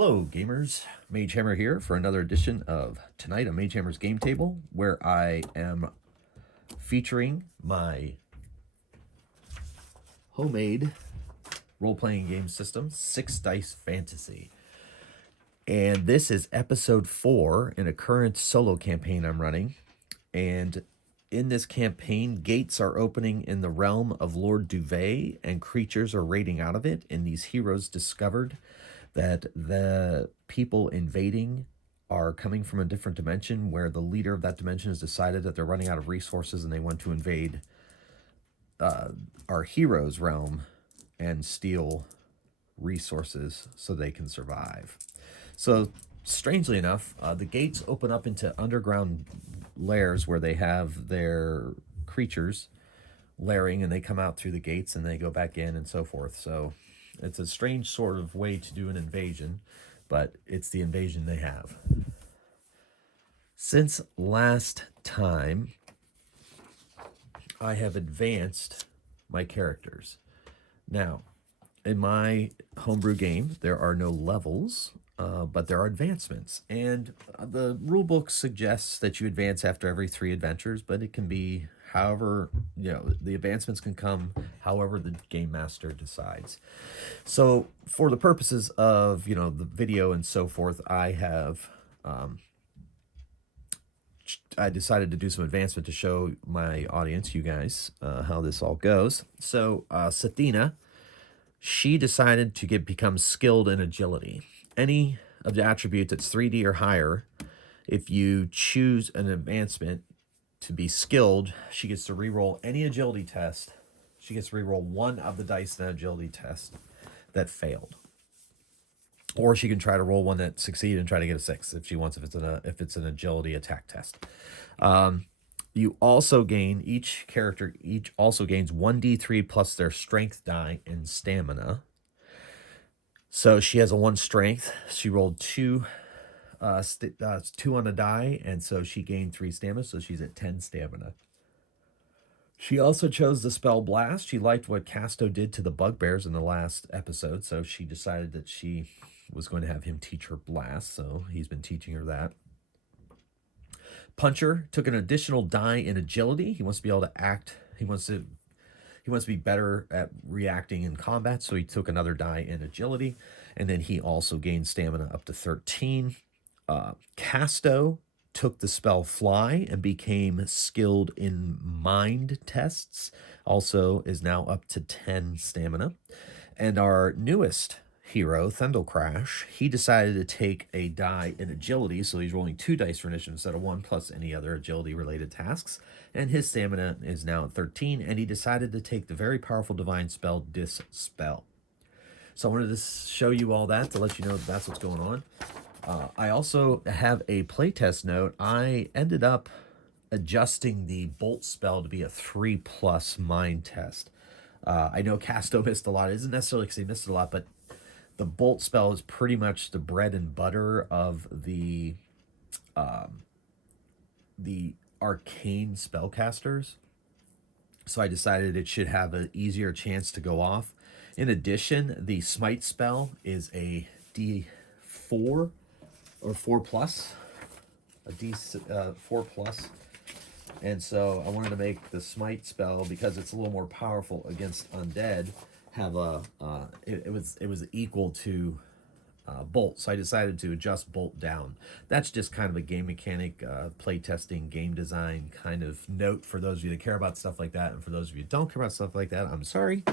Hello, gamers. Magehammer here for another edition of Tonight on Magehammer's Game Table, where I am featuring my homemade role-playing game system, 6 Dice Fantasy. And this is episode 4 in a current solo campaign I'm running. And in this campaign, gates are opening in the realm of Lord Duvet, and creatures are raiding out of it, and these heroes discovered that the people invading are coming from a different dimension where the leader of that dimension has decided that they're running out of resources and they want to invade our hero's realm and steal resources so they can survive. So, strangely enough, the gates open up into underground lairs where they have their creatures lairing, and they come out through the gates and they go back in and so forth. So it's a strange sort of way to do an invasion, but it's the invasion they have. Since last time, I have advanced my characters. Now, in my homebrew game, there are no levels, but there are advancements. And the rulebook suggests that you advance after every 3 adventures, but it can be however, the advancements can come however the game master decides. So for the purposes of, the video and so forth, I have, I decided to do some advancement to show my audience, you guys, how this all goes. So Sathina, she decided to become skilled in agility. Any of the attributes that's 3D or higher, if you choose an advancement to be skilled, she gets to reroll any agility test. She gets to reroll 1 of the dice in an agility test that failed. Or she can try to roll one that succeeded and try to get a 6 if she wants, if it's an agility attack test. You also gain, each character also gains 1d3 plus their strength die and stamina. So she has a 1 strength. She rolled 2 on a die, and so she gained 3 stamina, so she's at 10 stamina. She also chose the spell Blast. She liked what Casto did to the bugbears in the last episode, so she decided that she was going to have him teach her Blast, so he's been teaching her that. Puncher took an additional die in agility. He wants to be able to act. He wants to be better at reacting in combat, so he took another die in agility, and then he also gained stamina up to 13. Casto took the spell Fly and became skilled in mind tests, also is now up to 10 stamina. And our newest hero, Thundercrash, he decided to take a die in agility, so he's rolling 2 dice for initiative instead of 1 plus any other agility-related tasks, and his stamina is now at 13, and he decided to take the very powerful divine spell, Dispel. So I wanted to show you all that to let you know that that's what's going on. I also have a playtest note. I ended up adjusting the Bolt spell to be a 3+ mind test. I know Casto missed a lot. It isn't necessarily because he missed a lot, but the Bolt spell is pretty much the bread and butter of the arcane spellcasters. So I decided it should have an easier chance to go off. In addition, the Smite spell is a D4 or 4+, a D4+. And so I wanted to make the Smite spell, because it's a little more powerful against undead, have a it was equal to Bolt. So I decided to adjust Bolt down. That's just kind of a game mechanic, play testing, game design kind of note for those of you that care about stuff like that. And for those of you who don't care about stuff like that, I'm sorry,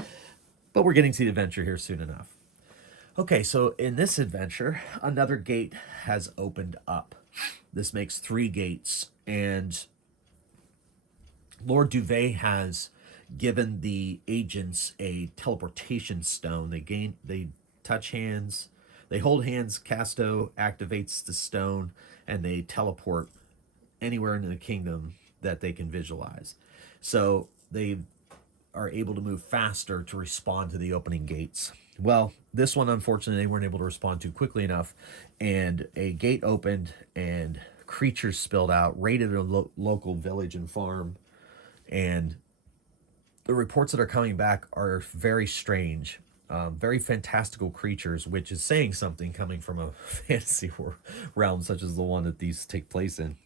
but we're getting to the adventure here soon enough. Okay, so in this adventure, another gate has opened up. This makes 3 gates, and Lord Duvet has given the agents a teleportation stone. They touch hands, they hold hands, Casto activates the stone, and they teleport anywhere in the kingdom that they can visualize. So they are able to move faster to respond to the opening gates. Well, this one, unfortunately, they weren't able to respond to quickly enough, and a gate opened and creatures spilled out, raided a local village and farm, and the reports that are coming back are very strange. very fantastical creatures, which is saying something coming from a fantasy realm such as the one that these take place in.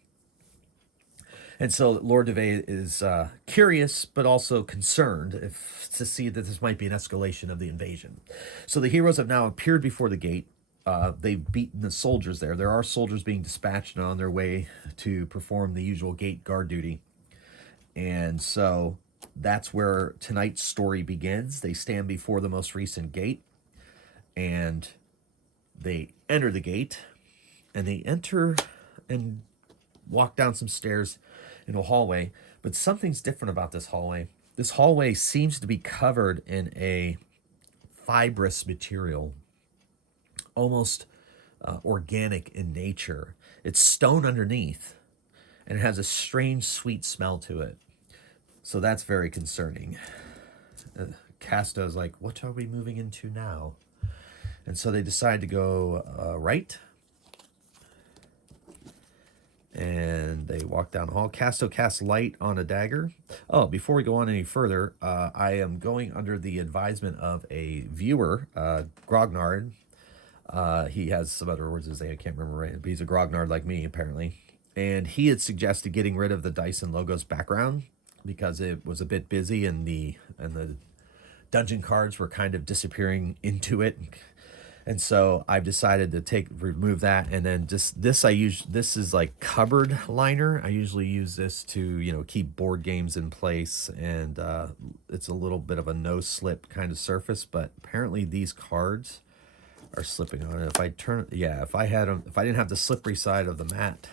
And so Lord Devay is curious, but also concerned to see that this might be an escalation of the invasion. So the heroes have now appeared before the gate. They've beaten the soldiers there. There are soldiers being dispatched on their way to perform the usual gate guard duty. And so that's where tonight's story begins. They stand before the most recent gate, and they enter the gate, and they enter and walk down some stairs in a hallway. But something's different about this hallway. This hallway seems to be covered in a fibrous material, almost organic in nature. It's stone underneath, and it has a strange sweet smell to it. So that's very concerning. Casto's like, what are we moving into now? And so they decide to go right. And they walk down the hall. Casto casts light on a dagger. Oh, before we go on any further, I am going under the advisement of a viewer, Grognard. He has some other words his name, I can't remember right, but he's a Grognard like me, apparently. And he had suggested getting rid of the Dyson Logos background because it was a bit busy and the dungeon cards were kind of disappearing into it. And so I've decided to remove that, and then just this this is like cupboard liner. I usually use this to keep board games in place, and it's a little bit of a no slip kind of surface. But apparently these cards are slipping on it. If I turn, yeah, if I didn't have the slippery side of the mat,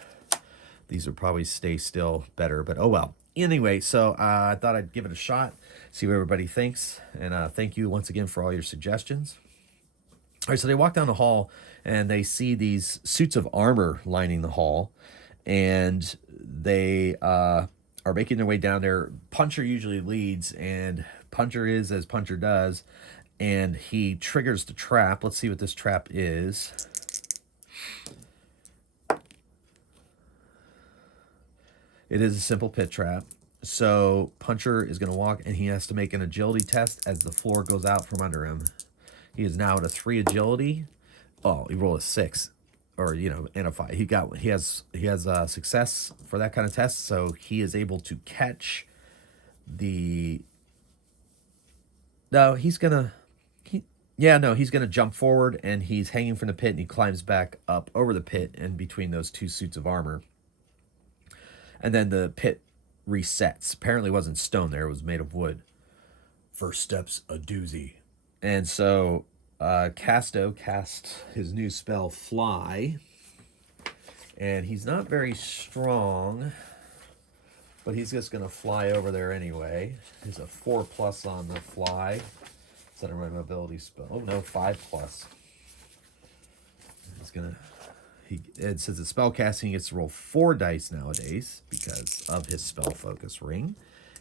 these would probably stay still better. But oh well. Anyway, so I thought I'd give it a shot, see what everybody thinks, and thank you once again for all your suggestions. All right, so they walk down the hall, and they see these suits of armor lining the hall, and they are making their way down there. Puncher usually leads, and Puncher is as Puncher does, and he triggers the trap. Let's see what this trap is. It is a simple pit trap. So Puncher is going to walk, and he has to make an agility test as the floor goes out from under him. He is now at a 3 agility. Oh, he rolled a 6, or and a 5. He has success for that kind of test, so he is able to catch the. No, he's gonna jump forward, and he's hanging from the pit, and he climbs back up over the pit and between those two suits of armor. And then the pit resets. Apparently it wasn't stone there, it was made of wood. First step's a doozy. And so Casto casts his new spell, Fly. And he's not very strong, but he's just going to fly over there anyway. He's a 4+ on the fly. Is that a my mobility spell? Oh no, 5+. He's going to... It says that spell casting, he gets to roll 4 dice nowadays because of his spell focus ring.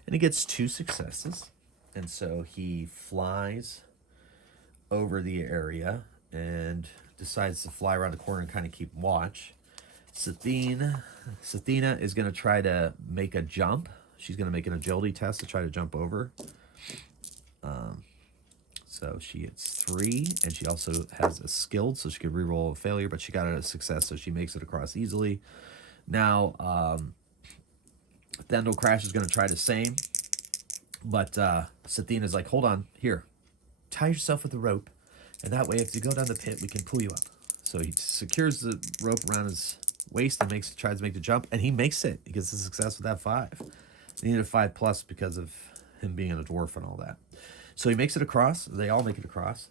And he gets 2 successes. And so he flies over the area and decides to fly around the corner and kind of keep watch. Sathina is going to try to make a jump. She's going to make an agility test to try to jump over. So she gets 3, and she also has a skilled, so she could reroll a failure, but she got a success, so she makes it across easily. Now, Thendel Crash is going to try the same, but Sathina's like, hold on, here, tie yourself with a rope, and that way if you go down the pit, we can pull you up. So he secures the rope around his waist and tries to make the jump, and he makes it. He gets a success with that 5. He needed a 5+ because of him being a dwarf and all that. So he makes it across. They all make it across.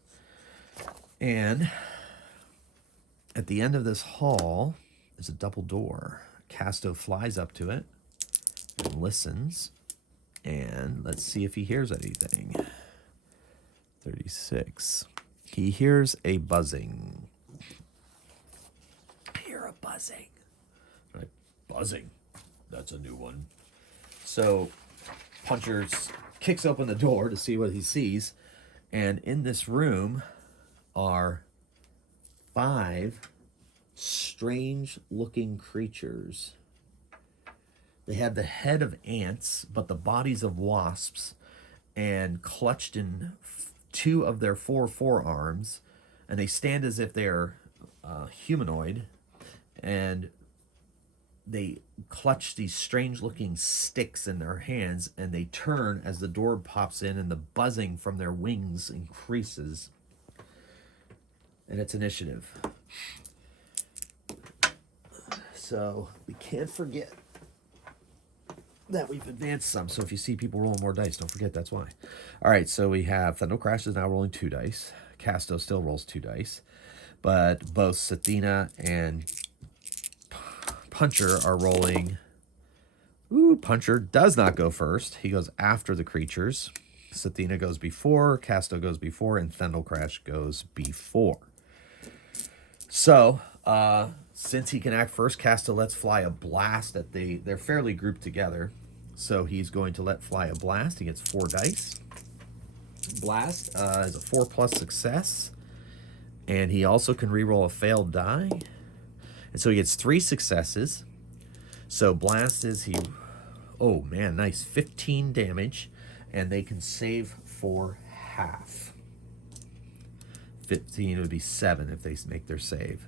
And at the end of this hall, there's a double door. Casto flies up to it and listens. And let's see if he hears anything. 36. He hears a buzzing. I hear a buzzing. Right? Buzzing. That's a new one. So Puncher kicks open the door to see what he sees, and in this room are 5 strange-looking creatures. They have the head of ants, but the bodies of wasps, and clutched in 2 of their 4 forearms, and they stand as if they're humanoid, and they clutch these strange-looking sticks in their hands, and they turn as the door pops in, and the buzzing from their wings increases. And it's initiative. So we can't forget that we've advanced some. So if you see people rolling more dice, don't forget that's why. All right, so we have Thundel Crash is now rolling 2 dice. Casto still rolls 2 dice. But both Sathina and Puncher are rolling. Ooh, Puncher does not go first. He goes after the creatures. Sathina goes before, Casto goes before, and Thundel Crash goes before. So, since he can act first, Casto lets fly a blast at they're fairly grouped together. So he's going to let fly a blast. He gets 4 dice. Blast is a 4+ success. And he also can reroll a failed die. And so he gets 3 successes. So blast is oh man, nice, 15 damage. And they can save for half. 15 would be 7 if they make their save.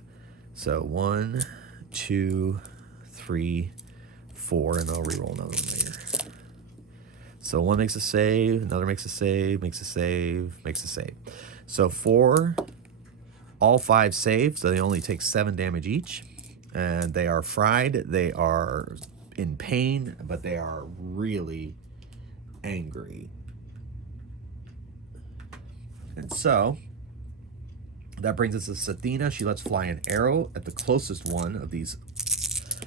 So 1, 2, 3, 4, and I'll reroll another one later. So 1 makes a save, another makes a save, makes a save, makes a save. So 4, all 5 save, so they only take 7 damage each. And they are fried, they are in pain, but they are really angry. And so that brings us to Sathina. She lets fly an arrow at the closest one of these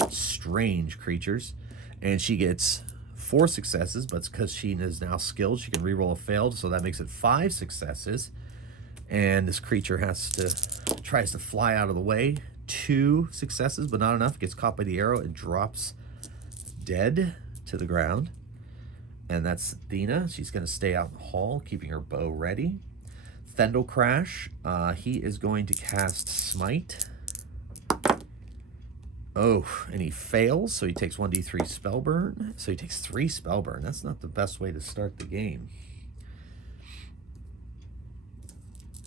strange creatures. And she gets 4 successes, but it's because she is now skilled. She can reroll a failed, so that makes it 5 successes. And this creature tries to fly out of the way. 2 successes, but not enough. Gets caught by the arrow and drops dead to the ground. And that's Sathina. She's going to stay out in the hall, keeping her bow ready. Thundel Crash, he is going to cast Smite. Oh, and he fails, so he takes 1d3 spell burn. So he takes 3 spell burn. That's not the best way to start the game.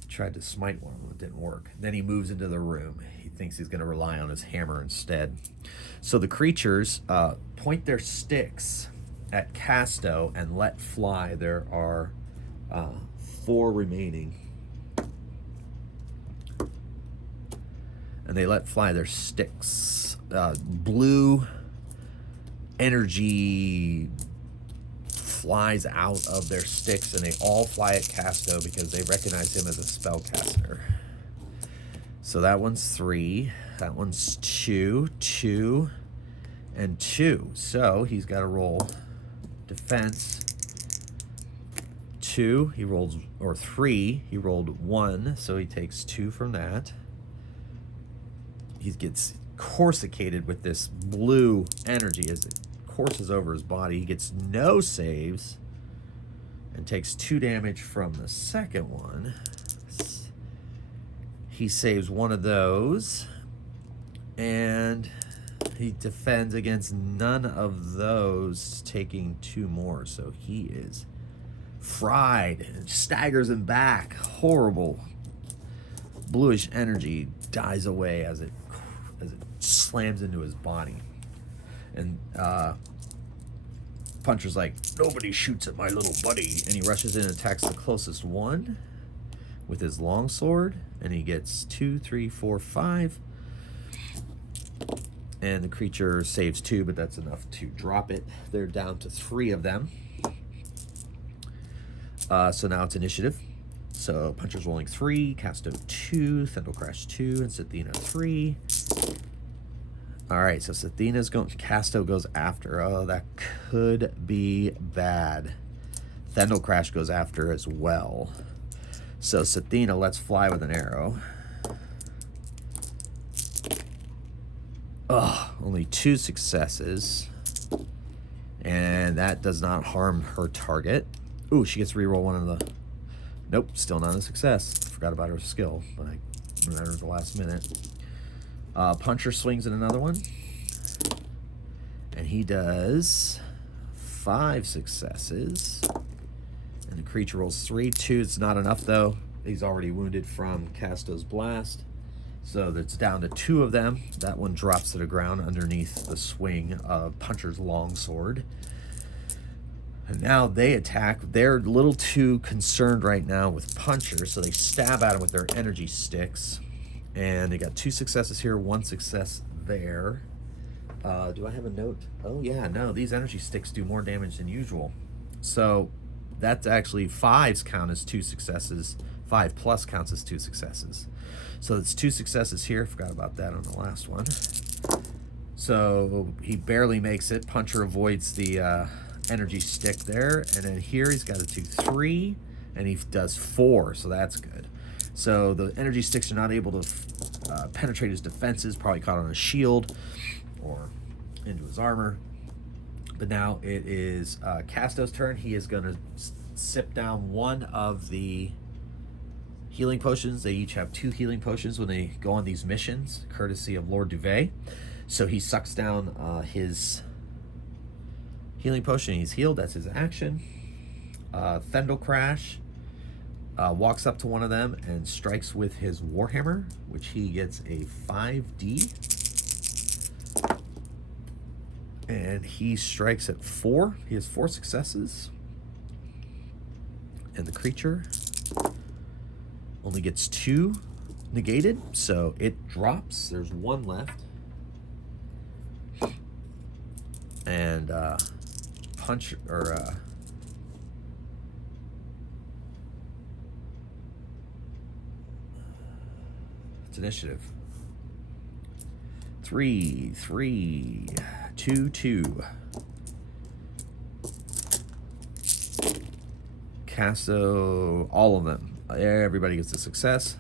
Tried to smite one of them, it didn't work. Then he moves into the room. He thinks he's going to rely on his hammer instead. So the creatures point their sticks at Casto and let fly. There are 4 remaining. And they let fly their sticks. Blue energy flies out of their sticks, and they all fly at Casto because they recognize him as a spellcaster. So that one's 3. That one's 2. 2. And 2. So he's got to roll defense. 2. He rolls, or 3. He rolled 1, so he takes 2 from that. He gets corsicated with this blue energy as it courses over his body. He gets no saves and takes 2 damage from the second one. He saves one of those, and he defends against none of those, taking 2 more. So he is fried and staggers him back. Horrible bluish energy dies away as it slams into his body. And Puncher's like, nobody shoots at my little buddy. And he rushes in and attacks the closest one with his longsword. And he gets 2, 3, 4, 5. And the creature saves 2, but that's enough to drop it. They're down to 3 of them. So now it's initiative. So Puncher's rolling 3, Casto 2, Thundel Crash 2, and Sathina 3. All right, so Sathina's going, Casto goes after. Oh, that could be bad. Thundel Crash goes after as well. So Sathina lets fly with an arrow. Oh, only 2 successes. And that does not harm her target. Ooh, she gets to reroll one of the... Nope, still not a success. Forgot about her skill, but I remembered at the last minute. Puncher swings at another one. And he does 5 successes. And the creature rolls 3. 2, it's not enough though. He's already wounded from Casto's blast. So that's down to 2 of them. That one drops to the ground underneath the swing of Puncher's longsword. And now they attack. They're a little too concerned right now with Puncher, so they stab at him with their energy sticks. And they got 2 successes here, 1 success there. Do I have a note? Oh yeah, no, these energy sticks do more damage than usual. So that's actually 5s count as 2 successes. 5 plus counts as 2 successes. So it's 2 successes here. Forgot about that on the last one. So he barely makes it. Puncher avoids the energy stick there. And then here he's got to do 3, and he does 4, so that's good. So the energy sticks are not able to penetrate his defenses, probably caught on a shield or into his armor. But now it is Casto's turn. He is going to sip down 1 of the healing potions. They each have 2 healing potions when they go on these missions, courtesy of Lord Duvet. So he sucks down his healing potion. He's healed. That's his action. Thendal Crash walks up to one of them and strikes with his Warhammer, which he gets a 5d. And he strikes at 4. He has 4 successes. And the creature only gets 2 negated, so it drops. There's 1 left. And punch or it's initiative. 3, 3, 2, 2. Casto, all of them. Everybody gets a success.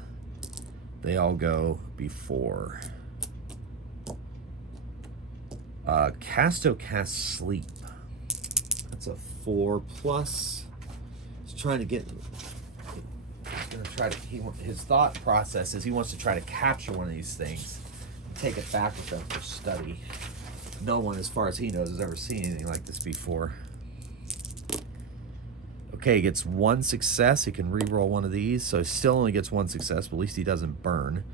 They all go before. Casto casts Sleep. That's a 4 plus. He's trying to get. He's gonna try to. His thought process is he wants to try to capture one of these things, and take it back with him for study. No one, as far as he knows, has ever seen anything like this before. Okay, he gets 1 success. He can re-roll one of these, so he still only gets 1 success, but at least he doesn't burn.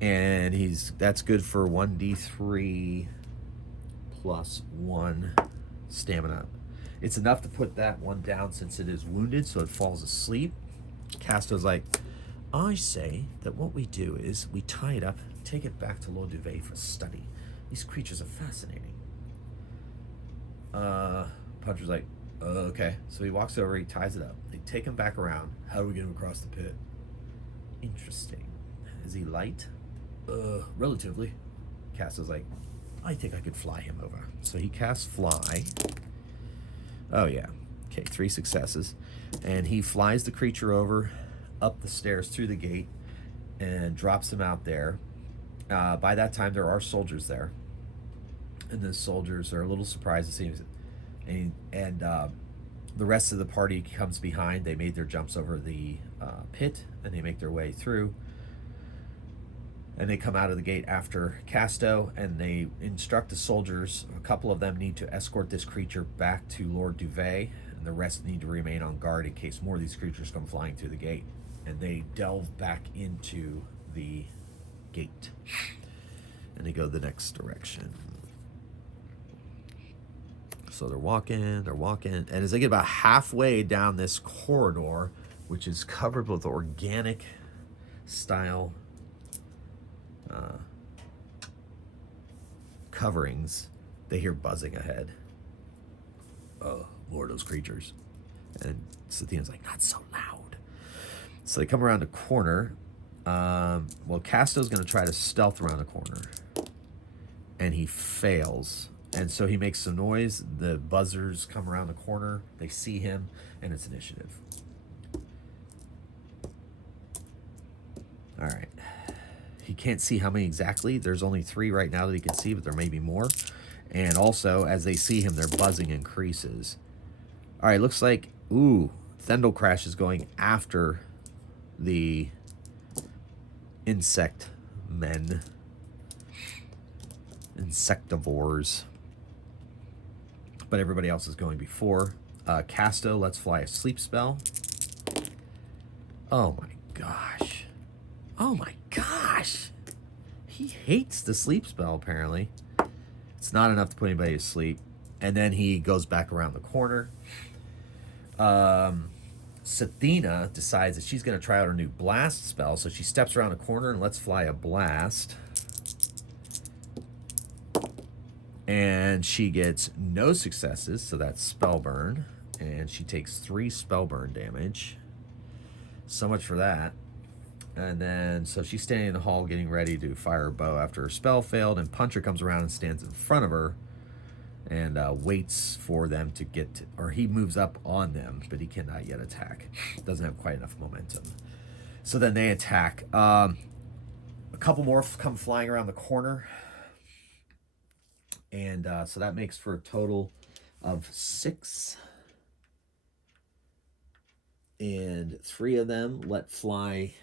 And that's good for 1d3 plus 1 stamina. It's enough to put that one down since it is wounded, so it falls asleep. Casto's like, I say that what we do is we tie it up, take it back to Lord Duvet for study. These creatures are fascinating. Puncher's like, okay. So he walks over, he ties it up. They take him back around. How do we get him across the pit? Interesting. Is he light? Relatively. Casto's like, I think I could fly him over. So he casts Fly. Oh, yeah. Okay, 3 successes. And he flies the creature over, up the stairs through the gate, and drops him out there. By that time, there are soldiers there. And the soldiers are a little surprised to see him. And the rest of the party comes behind. They made their jumps over the pit, and they make their way through. And they come out of the gate after Casto, and they instruct the soldiers. A couple of them need to escort this creature back to Lord Duvet, and the rest need to remain on guard in case more of these creatures come flying through the gate. And they delve back into the gate, and they go the next direction. So they're walking, and as they get about halfway down this corridor, which is covered with organic style coverings, they hear buzzing ahead. Oh, more of those creatures. And Sathina's like, not so loud. So they come around the corner. Well, Casto's going to try to stealth around the corner, and he fails. And so he makes some noise. The buzzers come around the corner. They see him, and it's initiative. All right. He can't see how many exactly. There's only 3 right now that he can see, but there may be more. And also, as they see him, their buzzing increases. All right, looks like, Thendal Crash is going after the insect men. Insectivores. But everybody else is going before. Casto lets fly a sleep spell. Oh my gosh. Oh my gosh. He hates the sleep spell, apparently. It's not enough to put anybody to sleep. And then he goes back around the corner. Sathina decides that she's going to try out her new blast spell. So she steps around the corner and lets fly a blast. And she gets no successes, so that's spell burn. And she takes 3 spell burn damage. So much for that. And then, so she's standing in the hall getting ready to fire her bow after her spell failed, and Puncher comes around and stands in front of her and waits for them to get to, or he moves up on them, but he cannot yet attack. Doesn't have quite enough momentum. So then they attack. A couple more come flying around the corner. And so that makes for a total of 6. And 3 of them let fly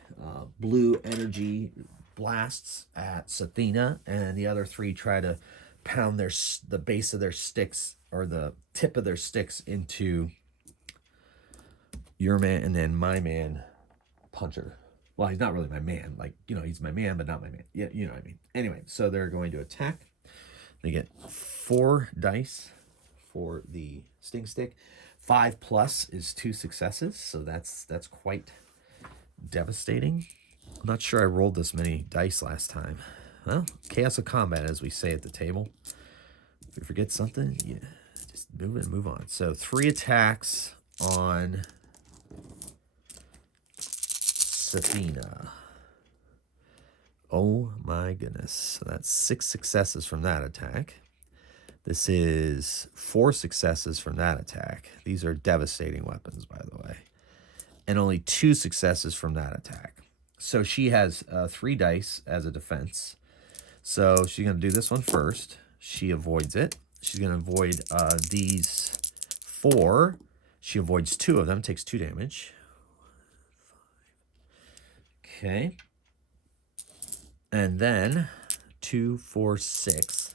blue energy blasts at Sathina, and the other 3 try to pound the base of their sticks, or the tip of their sticks, into your man and then my man, Puncher. Well, he's not really my man. Like, he's my man, but not my man. Yeah, you know what I mean. Anyway, so they're going to attack. They get 4 dice for the sting stick. 5 plus is 2 successes, so that's quite devastating. I'm not sure I rolled this many dice last time. Well, chaos of combat, as we say at the table. If you forget something, you just move it and move on. So 3 attacks on Sathina. Oh my goodness. So that's 6 successes from that attack. This is 4 successes from that attack. These are devastating weapons, by the way. And only 2 successes from that attack. So she has 3 dice as a defense. So she's going to do this one first. She avoids it. She's going to avoid these 4. She avoids 2 of them, takes 2 damage. Okay. And then 2, 4, 6.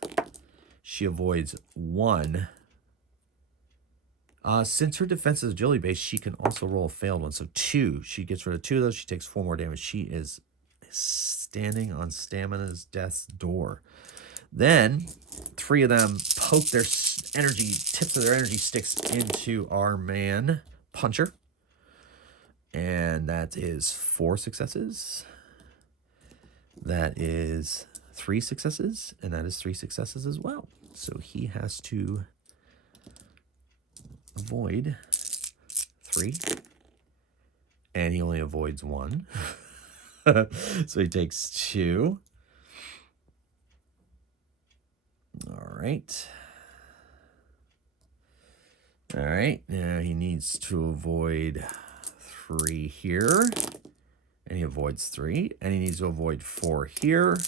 She avoids 1. Since her defense is agility based, she can also roll a failed one. So 2. She gets rid of 2 of those. She takes 4 more damage. She is standing on Stamina's death's door. Then 3 of them poke their tips of their energy sticks into our man, Puncher. And that is 4 successes. That is 3 successes. And that is 3 successes as well. So he has to avoid 3. And he only avoids 1. So he takes 2. All right. All right. Now he needs to avoid 3 here. And he avoids 3. And he needs to avoid 4 here.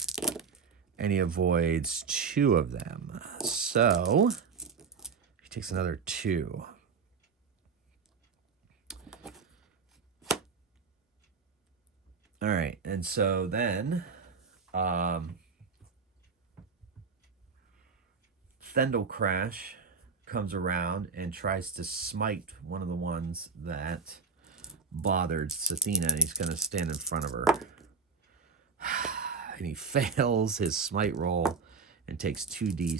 And he avoids 2 of them. So he takes another 2. All right. And so then Thendel Crash comes around and tries to smite one of the ones that bothered Sathina, and he's going to stand in front of her. And he fails his smite roll and takes 2d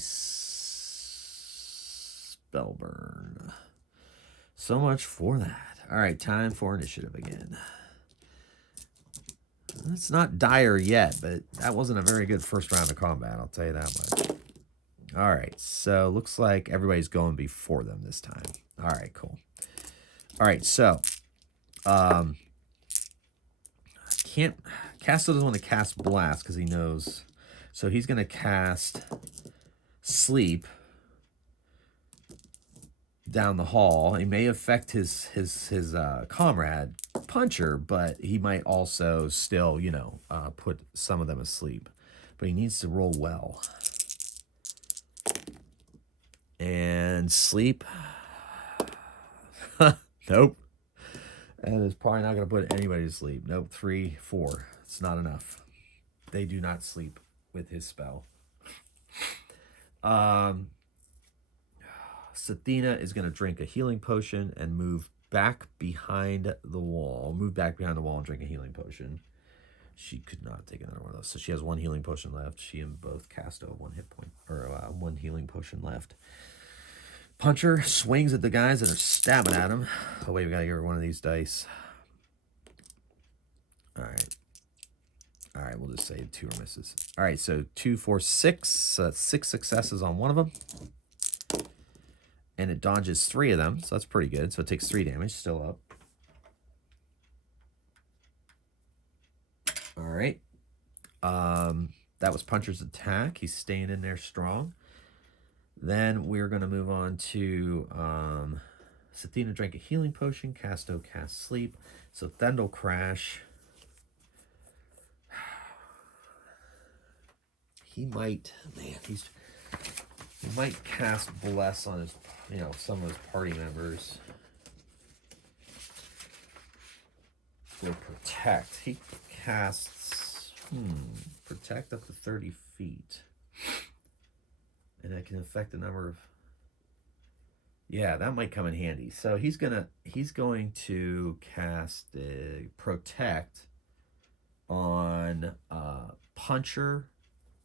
spell burn. So much for that. All right, time for initiative again. It's not dire yet, but that wasn't a very good first round of combat, I'll tell you that much. All right, so looks like everybody's going before them this time. All right, cool. All right, so Casto doesn't want to cast Blast because he knows. So he's going to cast Sleep down the hall. He may affect his comrade Puncher, but he might also still, put some of them asleep. But he needs to roll well. And Sleep. Nope. That is probably not going to put anybody to sleep. Nope, 3, 4. It's not enough. They do not sleep with his spell. Sathina is going to drink a healing potion and move back behind the wall. Move back behind the wall and drink a healing potion. She could not take another one of those. So she has one healing potion left. She and both Casto have 1 hit point, or 1 healing potion left. Puncher swings at the guys that are stabbing at him. Oh, wait, we got to give her one of these dice. All right. All right, we'll just say 2 misses. All right, so 2, 4, 6. 6 successes on one of them. And it dodges 3 of them, so that's pretty good. So it takes 3 damage, still up. All right. That was Puncher's attack. He's staying in there strong. Then we're going to move on to Sathina drank a healing potion. Casto cast sleep. So Thendel Crash. He might, man, he might cast Bless on his, some of his party members. Or Protect. He casts, Protect up to 30 feet. And that can affect the number of, yeah, that might come in handy. So he's going to cast Protect on Puncher,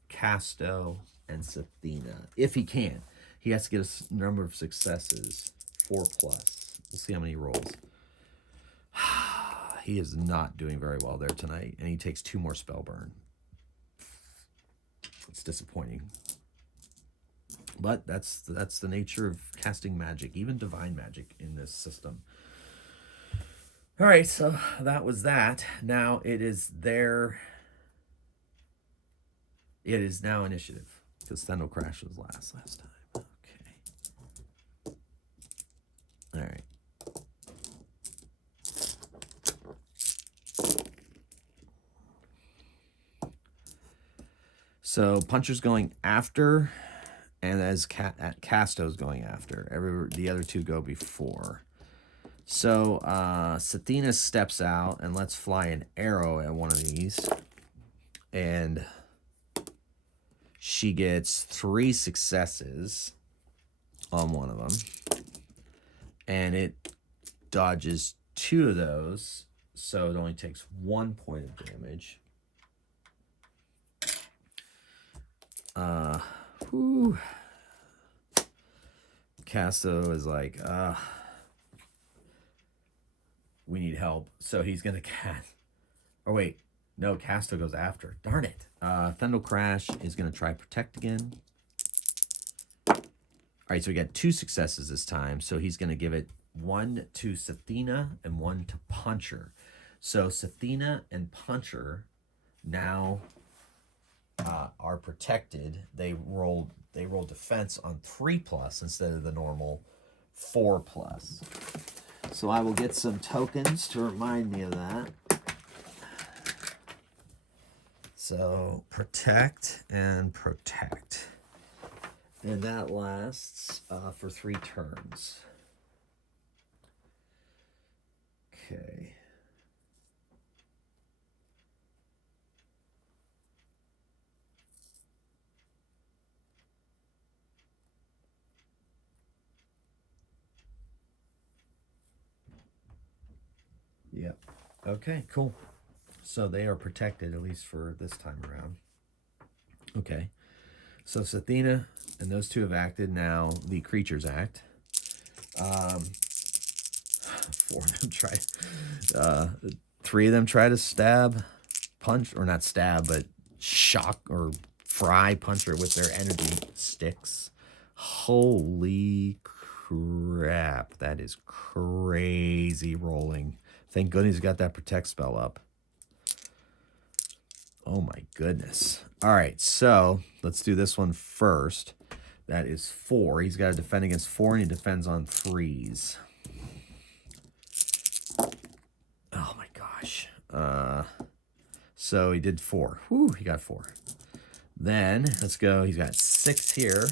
Casto, and Sathina. If he can. He has to get a number of successes, 4+. We'll see how many he rolls. He is not doing very well there tonight, and he takes 2 more spell burn. It's disappointing. But that's the nature of casting magic, even divine magic in this system. All right, so that was that. Now it is now initiative, because Thendel Crash was last time. Okay. All right. So Puncher's going after, and as Casto's going after. The other 2 go before. So Sathina steps out and lets fly an arrow at one of these. And she gets 3 successes on one of them. And it dodges 2 of those. So it only takes 1 point of damage. Casto is like, we need help. So he's going to cast. Oh, wait. No, Casto goes after. Darn it. Thendel Crash is going to try Protect again. All right, so we got 2 successes this time. So he's going to give it 1 to Sathina and 1 to Puncher. So Sathina and Puncher now are protected. They roll defense on 3+ instead of the normal 4+. So I will get some tokens to remind me of that. So Protect and Protect. And that lasts for 3 turns. Okay. Yep. Okay, cool. So they are protected, at least for this time around. Okay. So Sathina and those 2 have acted. Now the creatures act. 4 of them try. 3 of them try to stab, punch, or not stab, but shock or fry Puncher with their energy sticks. Holy crap. That is crazy rolling. Thank goodness he's got that Protect spell up. Oh my goodness. All right, so let's do this one first. That is 4. He's got to defend against 4, and he defends on 3s. Oh my gosh. So he did 4. Whew, he got 4. Then, let's go. He's got 6 here.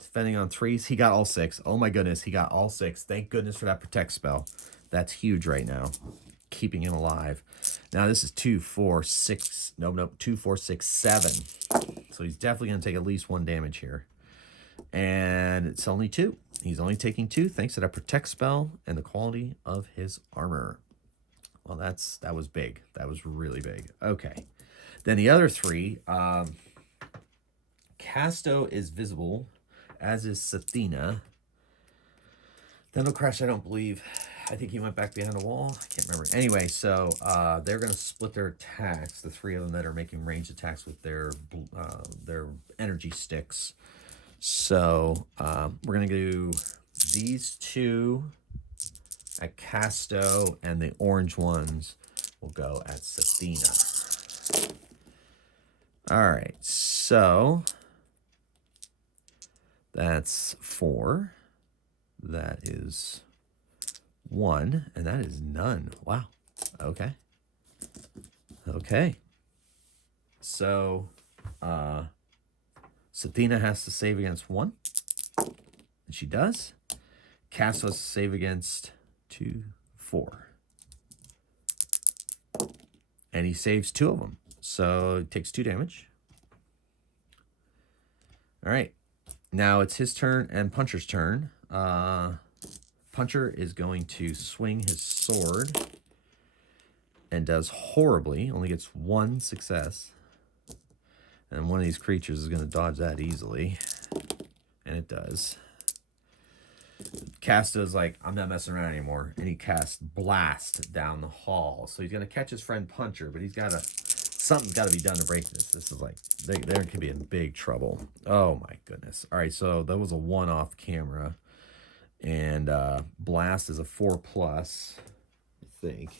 Defending on 3s. He got all 6. Oh my goodness, he got all 6. Thank goodness for that Protect spell. That's huge right now. Keeping him alive. Now this is 2, 4, 6. Nope. 2, 4, 6, 7. So he's definitely going to take at least 1 damage here. And it's only 2. He's only taking 2 thanks to that protect spell and the quality of his armor. Well, that was big. That was really big. Okay. Then the other 3, Casto is visible, as is Sathina. Dental Crash, I don't believe. I think he went back behind the wall. I can't remember. Anyway, so they're going to split their attacks, the 3 of them that are making ranged attacks with their energy sticks. So we're going to do these 2 at Casto, and the orange ones will go at Sathina. All right, so that's 4. That is 1, and that is none. Wow. Okay. Okay. So, Sathina has to save against 1, and she does. Cass has to save against 2, 4. And he saves 2 of them. So, it takes 2 damage. All right. Now it's his turn and Puncher's turn. Puncher is going to swing his sword and does horribly. Only gets 1 success. And one of these creatures is going to dodge that easily. And it does. Casto's like, I'm not messing around anymore. And he casts Blast down the hall. So he's going to catch his friend Puncher, but he's got to... Something's got to be done to break this. This is like, they could be in big trouble. Oh my goodness. All right, so that was a 1 off camera. And Blast is a 4+, I think.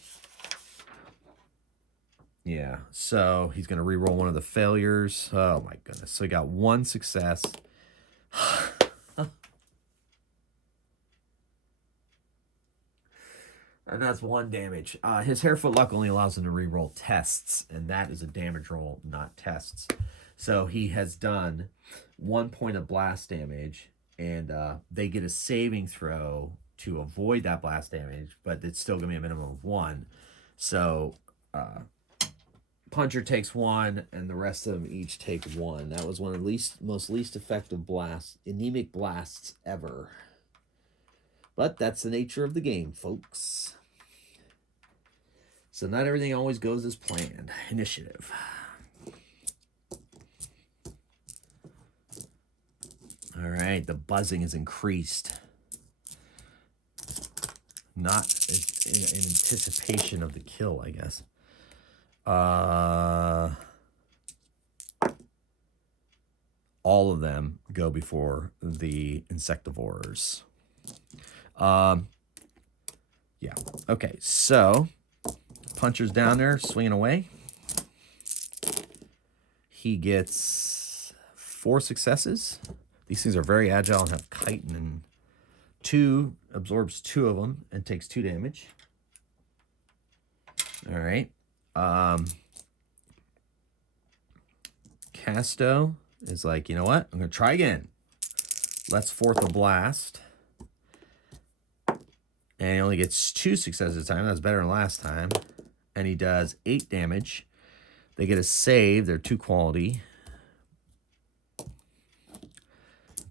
Yeah, so he's going to reroll one of the failures. Oh my goodness. So he got 1 success. And that's 1 damage. His Hairfoot Luck only allows him to reroll tests, and that is a damage roll, not tests. So he has done 1 point of blast damage, and they get a saving throw to avoid that blast damage, but it's still going to be a minimum of 1. So Puncher takes 1, and the rest of them each take 1. That was one of the most least effective anemic blasts ever. But that's the nature of the game, folks. So not everything always goes as planned. Initiative. All right, the buzzing is increased. Not in anticipation of the kill, I guess. All of them go before the insectivores. Yeah. Okay, so Puncher's down there swinging away. He gets 4 successes. These things are very agile and have chitin, and 2 absorbs 2 of them and takes 2 damage. All right. Casto is like, you know what? I'm going to try again. Let's 4th a blast. And he only gets 2 successes at a time. That's better than last time. And he does 8 damage. They get a save. They're 2 quality.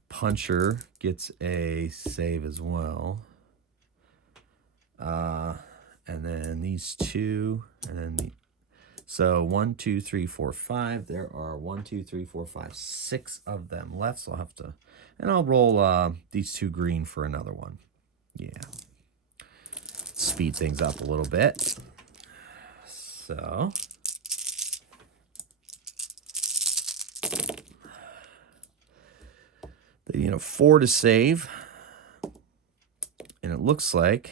Puncher gets a save as well. And then these 2. And then so 1, 2, 3, 4, 5. There are 1, 2, 3, 4, 5, 6 of them left. So I'll have to... And I'll roll these 2 green for another one. Yeah. Speed things up a little bit. So... 4 to save. And it looks like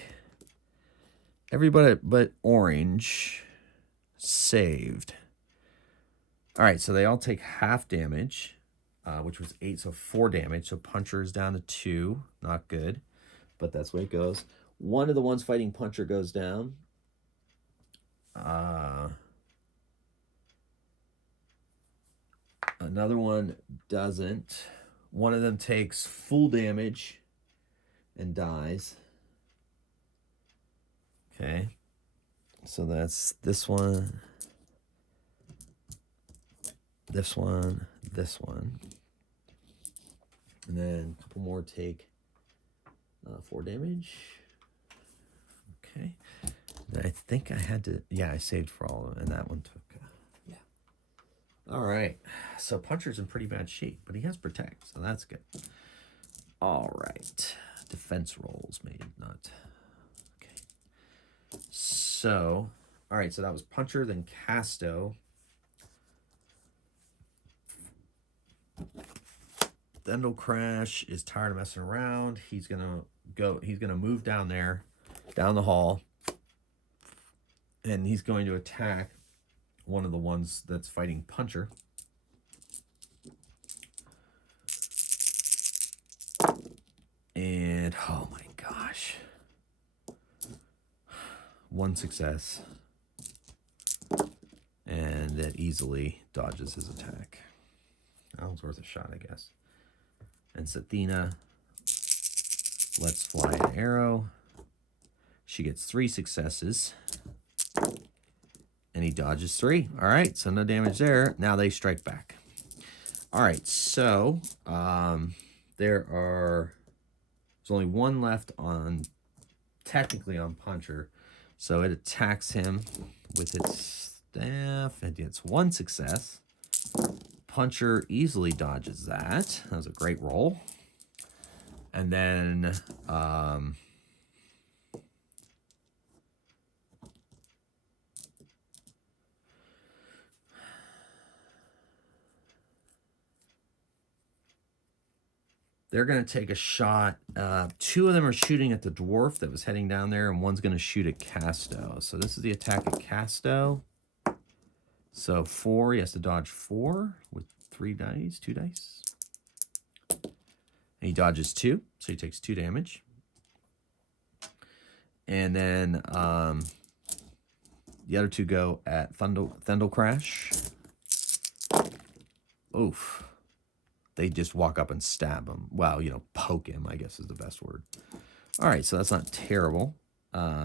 everybody but orange saved. All right, so they all take half damage, which was 8, so 4 damage. So Puncher is down to 2. Not good, but that's the way it goes. One of the ones fighting Puncher goes down. Another one doesn't. One of them takes full damage and dies. Okay. So that's this one, this one, this one. And then a couple more take 4 damage. Okay. And I think I had to, yeah, I saved for all of them, and that one took, yeah. All right. So Puncher's in pretty bad shape, but he has Protect, so that's good. All right. Defense rolls made, not. Okay. So, all right, so that was Puncher, then Casto. Thendel Crash is tired of messing around. He's gonna move down there, down the hall, and he's going to attack one of the ones that's fighting Puncher. And oh my gosh. 1 success. And that easily dodges his attack. That was worth a shot, I guess. And Sathina lets fly an arrow. She gets 3 successes. And he dodges 3. All right, so no damage there. Now they strike back. All right, so there's only 1 left on, technically on Puncher. So it attacks him with its staff and gets 1 success. Puncher easily dodges that. That was a great roll. And then they're going to take a shot. 2 of them are shooting at the dwarf that was heading down there, and one's going to shoot at Casto. So this is the attack at Casto. So 4, he has to dodge 4 with 2 dice. And he dodges 2, so he takes 2 damage. And then the other 2 go at Thendel Crash. Oof. They just walk up and stab him. Well, you know, poke him, I guess is the best word. All right, so that's not terrible.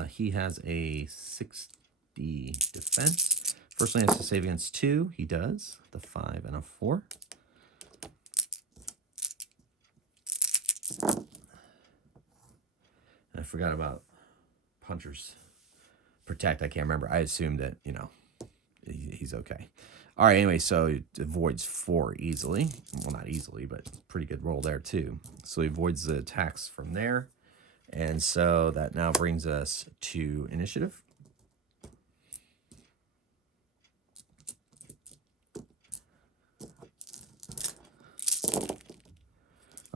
He has a 60 defense. First one he has to save against 2. He does. The 5 and a 4. And I forgot about Puncher's Protect. I can't remember. I assumed that, you know, he's okay. All right, anyway, so he avoids 4 easily. Well, not easily, but pretty good roll there, too. So he avoids the attacks from there. And so that now brings us to initiative.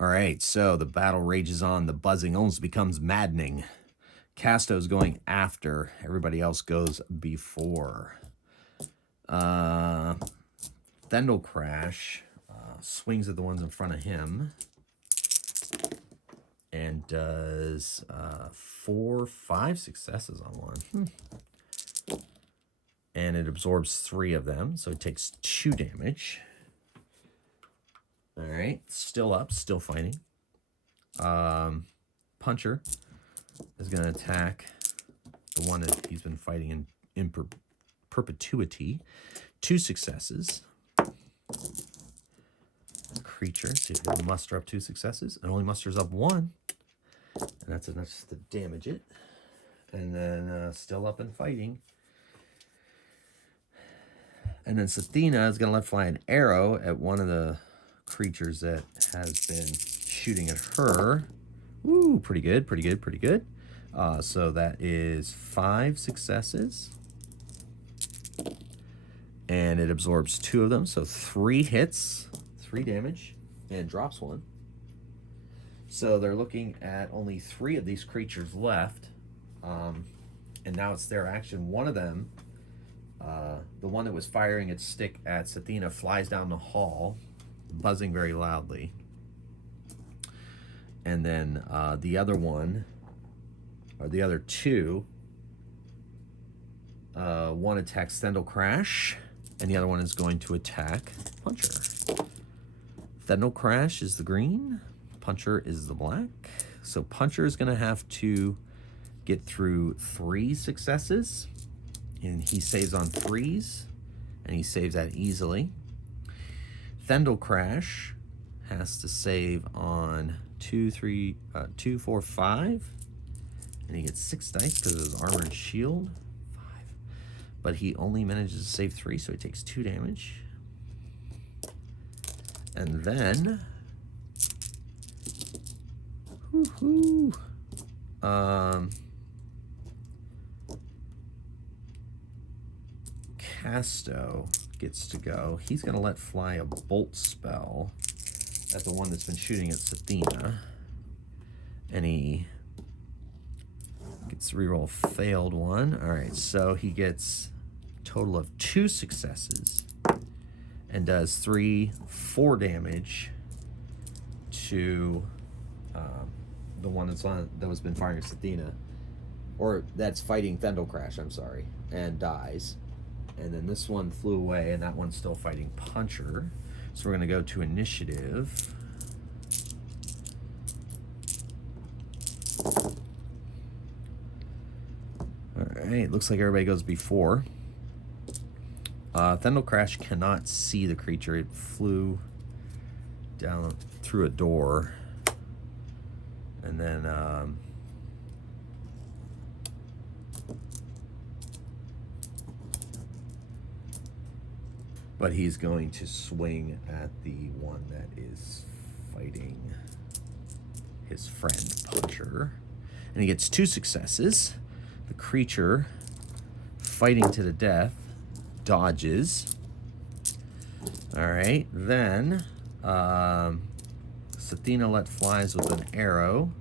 All right, so the battle rages on. The buzzing almost becomes maddening. Casto's going after. Everybody else goes before. Thendel Crash swings at the ones in front of him and does 5 successes on one. And it absorbs 3 of them, so it takes 2 damage. All right, still up, still fighting. Puncher is going to attack the one that he's been fighting in perpetuity. 2 successes. Creature, see if we can muster up 2 successes. It only musters up 1. And that's enough to damage it. And then still up and fighting. And then Sathina is going to let fly an arrow at one of the creatures that has been shooting at her. Ooh, pretty good, pretty good, pretty good. So that is 5 successes. And it absorbs 2 of them, so 3 hits, 3 damage, and drops 1. So they're looking at only 3 of these creatures left. And now it's their action. One of them, the one that was firing its stick at Sathina, flies down the hall, buzzing very loudly. And then the other one, or the other 2, one attacks Thendel Crash, and the other one is going to attack Puncher. Thendel Crash is the green, Puncher is the black. So Puncher is going to have to get through 3 successes, and he saves on 3s, and he saves that easily. Thendel Crash has to save on 2, 3, 2, 4, 5. And he gets 6 dice because of his armor and shield. 5. But he only manages to save 3, so he takes 2 damage. And then... Casto gets to go. He's going to let fly a bolt spell at the one that's been shooting at Sathina. And he gets to reroll a failed one. All right, so he gets a total of 2 successes and does 4 damage to the one that was been firing at Sathina, or that's fighting Thendalcrash, I'm sorry, and dies. And then this one flew away, and that one's still fighting Puncher. So we're going to go to initiative. All right, looks like everybody goes before. Thendalcrash cannot see the creature. It flew down through a door. And then but he's going to swing at the one that is fighting his friend Puncher. And he gets 2 successes. The creature, fighting to the death, dodges. All right, then Sathina let flies with an arrow.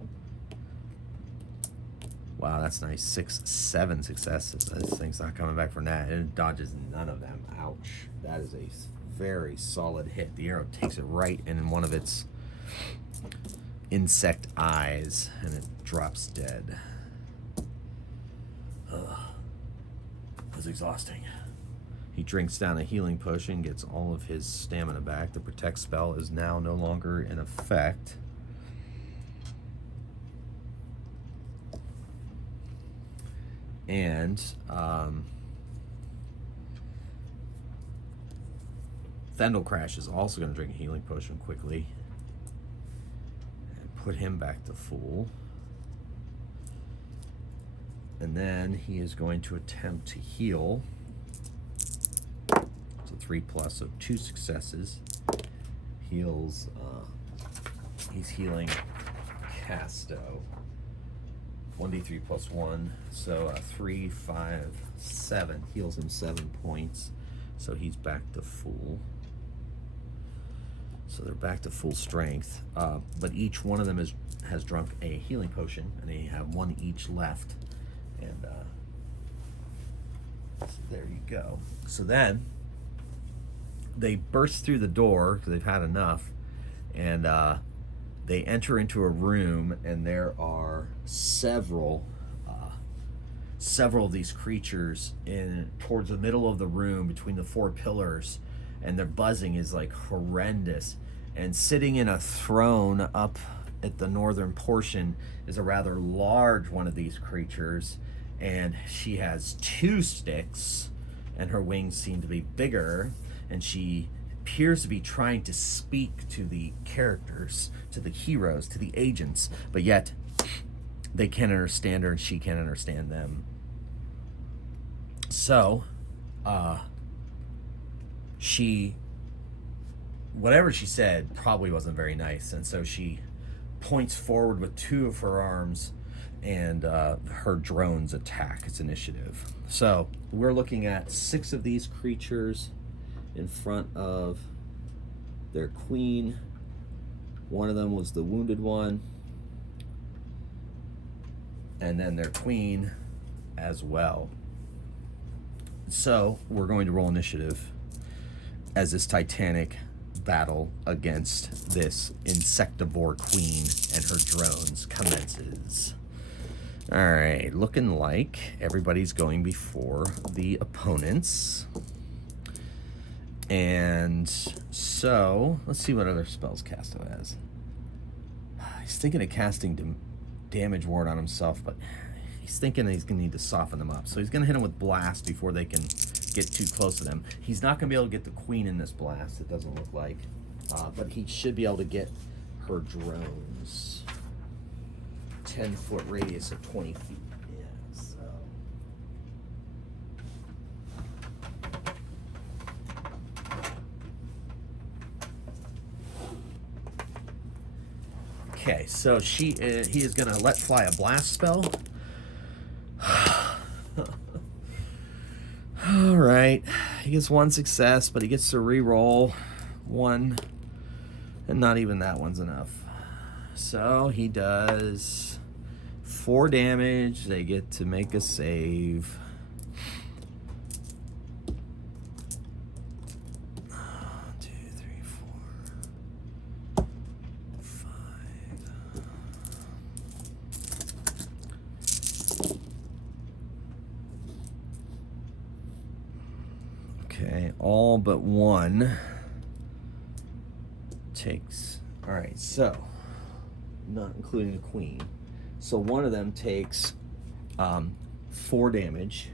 Wow, that's nice. 6, 7 successes. This thing's not coming back from that. And it dodges none of them. Ouch. That is a very solid hit. The arrow takes it right in one of its insect eyes, and it drops dead. Ugh. That's exhausting. He drinks down a healing potion, gets all of his stamina back. The protect spell is now no longer in effect. And Thendalcrash is also going to drink a healing potion quickly and put him back to full. And then he is going to attempt to heal. It's a 3+, so 2 successes. Heals. He's healing Casto. 1d3 + 1, so 3, 5, 7. Heals him 7 points, so he's back to full. So they're back to full strength, but each one of them has drunk a healing potion, and they have 1 each left. And so there you go. So then they burst through the door because they've had enough, and they enter into a room, and there are several of these creatures towards the middle of the room between the 4 pillars, and their buzzing is like horrendous. And sitting in a throne up at the northern portion is a rather large one of these creatures, and she has 2 sticks, and her wings seem to be bigger, and she appears to be trying to speak to the characters, to the heroes, to the agents, but yet they can't understand her and she can't understand them. So whatever she said probably wasn't very nice, and so she points forward with 2 of her arms, and her drones attack. Its initiative. So we're looking at 6 of these creatures in front of their queen. One of them was the wounded one, and then their queen as well. So we're going to roll initiative as this titanic battle against this insectivore queen and her drones commences. All right, looking like everybody's going before the opponents. And so let's see what other spells Casto has. He's thinking of casting damage ward on himself, but he's thinking he's going to need to soften them up. So he's going to hit him with blast before they can get too close to them. He's not going to be able to get the queen in this blast, it doesn't look like. but he should be able to get her drones. 10-foot radius of 20 feet. Yeah, so. Okay, so he is going to let fly a blast spell. All right, he gets 1 success, but he gets to re-roll 1, and not even that one's enough. So he does 4 damage. They get to make a save. Okay, all but 1 takes. All right, so not including the queen. So one of them takes 4 damage,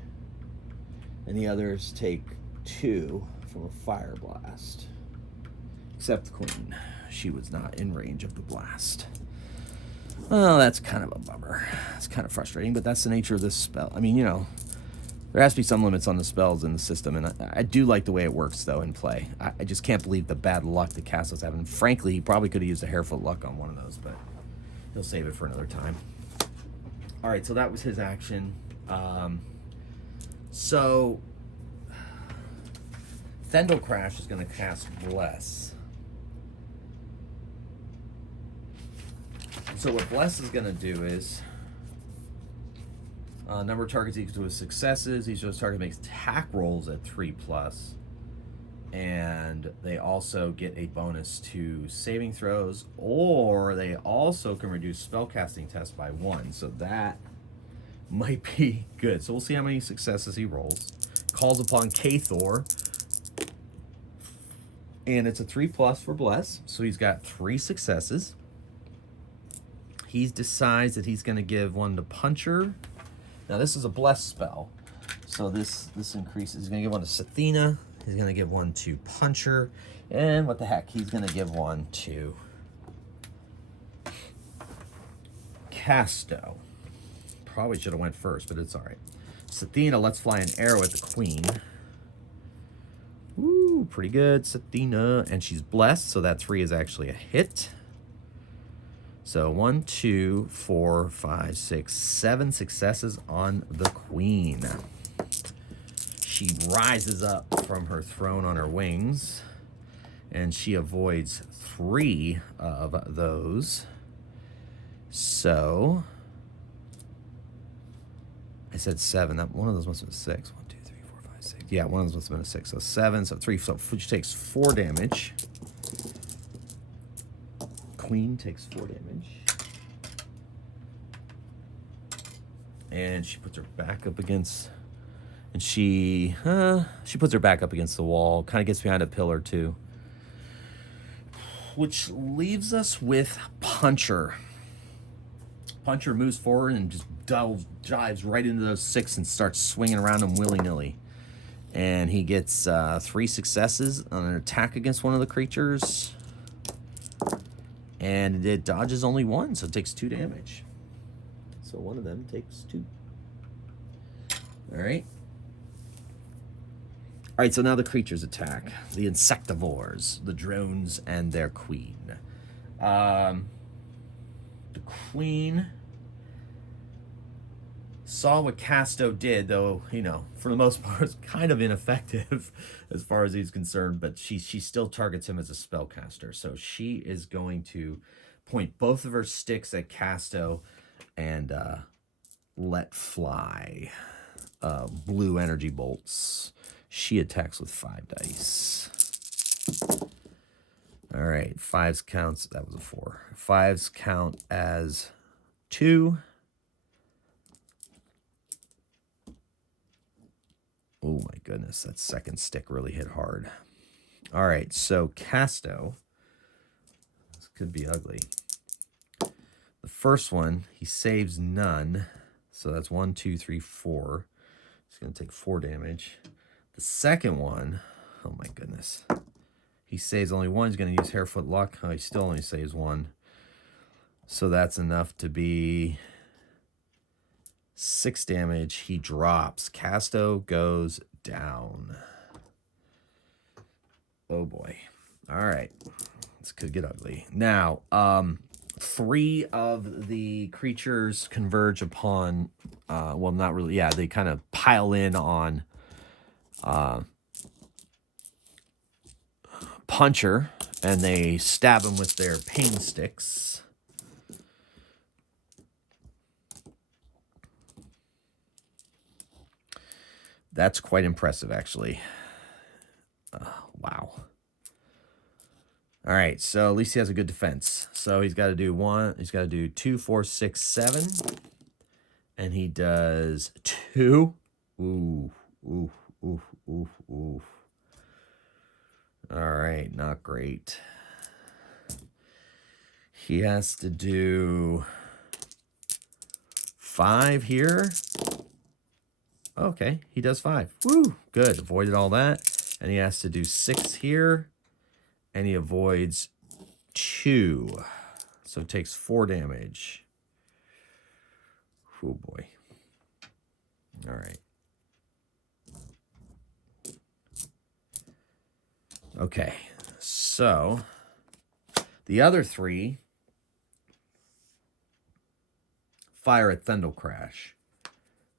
and the others take 2 from a fire blast. Except the queen. She was not in range of the blast. Well, that's kind of a bummer. It's kind of frustrating, but that's the nature of this spell. I mean, you know, there has to be some limits on the spells in the system, and I do like the way it works, though, in play. I just can't believe the bad luck that Castro's having. Frankly, he probably could have used a hair full of luck on one of those, but he'll save it for another time. All right, so that was his action. So Thendel Crash is going to cast Bless. So what Bless is going to do is number of targets equal to his successes. Each of those targets makes attack rolls at 3+, and they also get a bonus to saving throws, or they also can reduce spellcasting tests by 1. So that might be good. So we'll see how many successes he rolls. Calls upon Kathor, and it's a 3+ for Bless. So he's got 3 successes. He decides that he's going to give 1 to Puncher. Now this is a Bless spell, so this increases. He's going to give 1 to Sathina. He's going to give 1 to Puncher, and what the heck, he's going to give 1 to Casto. Probably should have went first, but it's all right. Sathina lets fly an arrow at the queen. Ooh, pretty good, Sathina, and she's blessed, so that 3 is actually a hit. So 1, 2, 4, 5, 6, 7 successes on the queen. She rises up from her throne on her wings, and she avoids 3 of those. So I said 7. That one of those must have been 6. 1, 2, 3, 4, 5, 6. Yeah, one of those must have been a 6. So 7. So 3. So she takes 4 damage. Queen takes 4 damage. And she puts her back up against, and she puts her back up against the wall, kind of gets behind a pillar too. Which leaves us with Puncher. Puncher moves forward and just dives right into those 6 and starts swinging around them willy-nilly. And he gets 3 successes on an attack against one of the creatures. And it dodges only 1, so it takes 2 damage. So one of them takes 2. All right. All right, so now the creatures attack. The insectivores, the drones, and their queen. The queen saw what Casto did, though, you know, for the most part, it's kind of ineffective as far as he's concerned, but she still targets him as a spellcaster. So she is going to point both of her sticks at Casto and let fly blue energy bolts. She attacks with 5 dice. All right, 5s counts. That was a 4. 5s count as 2. Oh my goodness, that second stick really hit hard. All right, so Casto. This could be ugly. The first one, he saves none. So that's 1, 2, 3, 4. He's going to take 4 damage. The second one, oh my goodness. He saves only one. He's going to use Hair, Foot, Luck. Oh, he still only saves one. So that's enough to be 6 damage. He drops. Casto goes down. Oh, boy. All right. This could get ugly. Now, 3 of the creatures converge upon, well, not really. Yeah, they kind of pile in on Puncher, and they stab him with their pain sticks. That's quite impressive, actually. Wow. All right, so at least he has a good defense. So he's got to do 1. He's got to do 2, 4, 6, 7, and he does 2. Ooh, ooh, ooh, ooh, ooh. All right, not great. He has to do 5 here. Okay, he does 5. Woo, good. Avoided all that. And he has to do 6 here. And he avoids 2. So it takes 4 damage. Oh, boy. All right. Okay, so the other 3 fire at Thundel Crash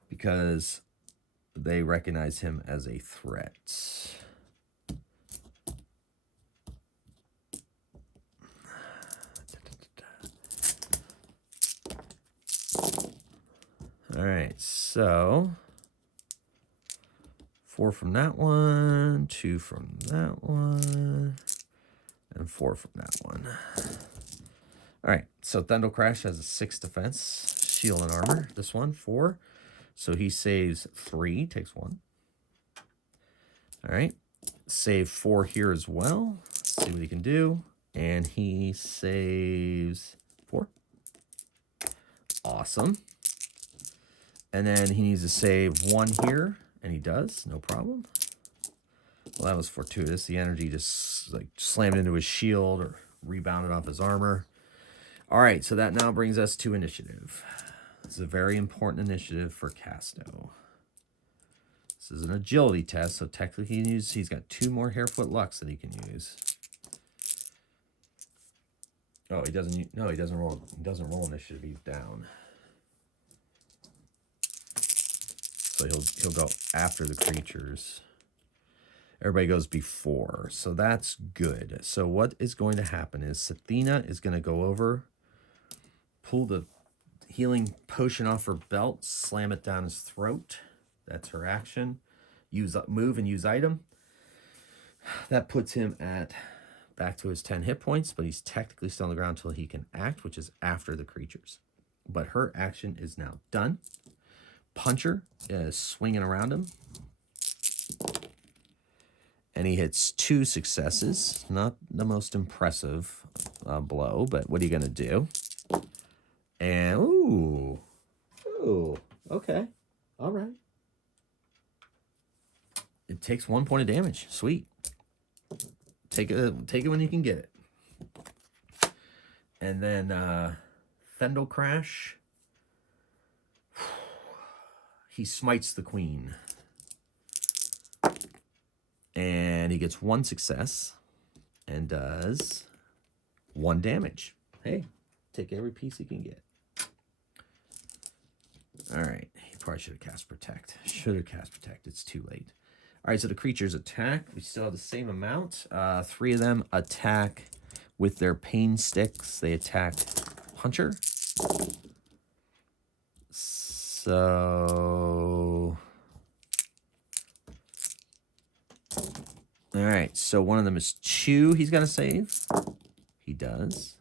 because they recognize him as a threat. All right, so 4 from that one, 2 from that one, and 4 from that one. All right, so Thundel Crash has a 6 defense, shield and armor. This one, 4. So he saves 3, takes 1. All right, save 4 here as well. Let's see what he can do. And he saves 4. Awesome. And then he needs to save 1 here, and he does, no problem. Well, that was fortuitous. The energy just like slammed into his shield or rebounded off his armor. All right, so that now brings us to initiative. This is a very important initiative for Casto. This is an agility test, so technically he's got 2 more Hair, Foot, Lucks that he can use. Oh, he doesn't. No, he doesn't roll. He doesn't roll initiative. He's down. So he'll go after the creatures. Everybody goes before, so that's good. So what is going to happen is Athena is going to go over, pull the healing potion off her belt, slam it down his throat. That's her action. Move and use item. That puts him at back to his 10 hit points, but he's technically still on the ground until he can act, which is after the creatures. But her action is now done. Puncher is swinging around him. And he hits 2 successes. Not the most impressive blow, but what are you going to do? And, ooh, okay. All right. It takes 1 point of damage. Sweet. Take it when you can get it. And then Thundel Crash. He smites the queen. And he gets 1 success and does 1 damage. Hey, take every piece he can get. All right. He probably should have cast Protect. Should have cast Protect. It's too late. All right, so the creatures attack. We still have the same amount. 3 of them attack with their pain sticks. They attack Puncher. So... all right, so one of them is 2 he's got to save. He does.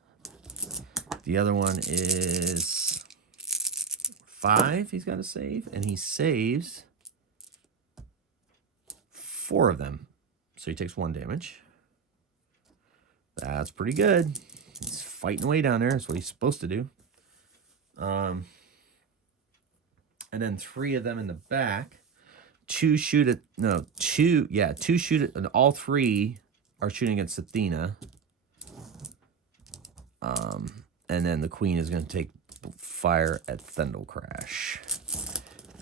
The other one is 5 he's got to save, and he saves 4 of them. So he takes 1 damage. That's pretty good. He's fighting away down there. That's what he's supposed to do. And then 3 of them in the back. 2 shoot at, no, 2 shoot at, and all 3 are shooting against Athena. And then the queen is going to take fire at Thendel Crash.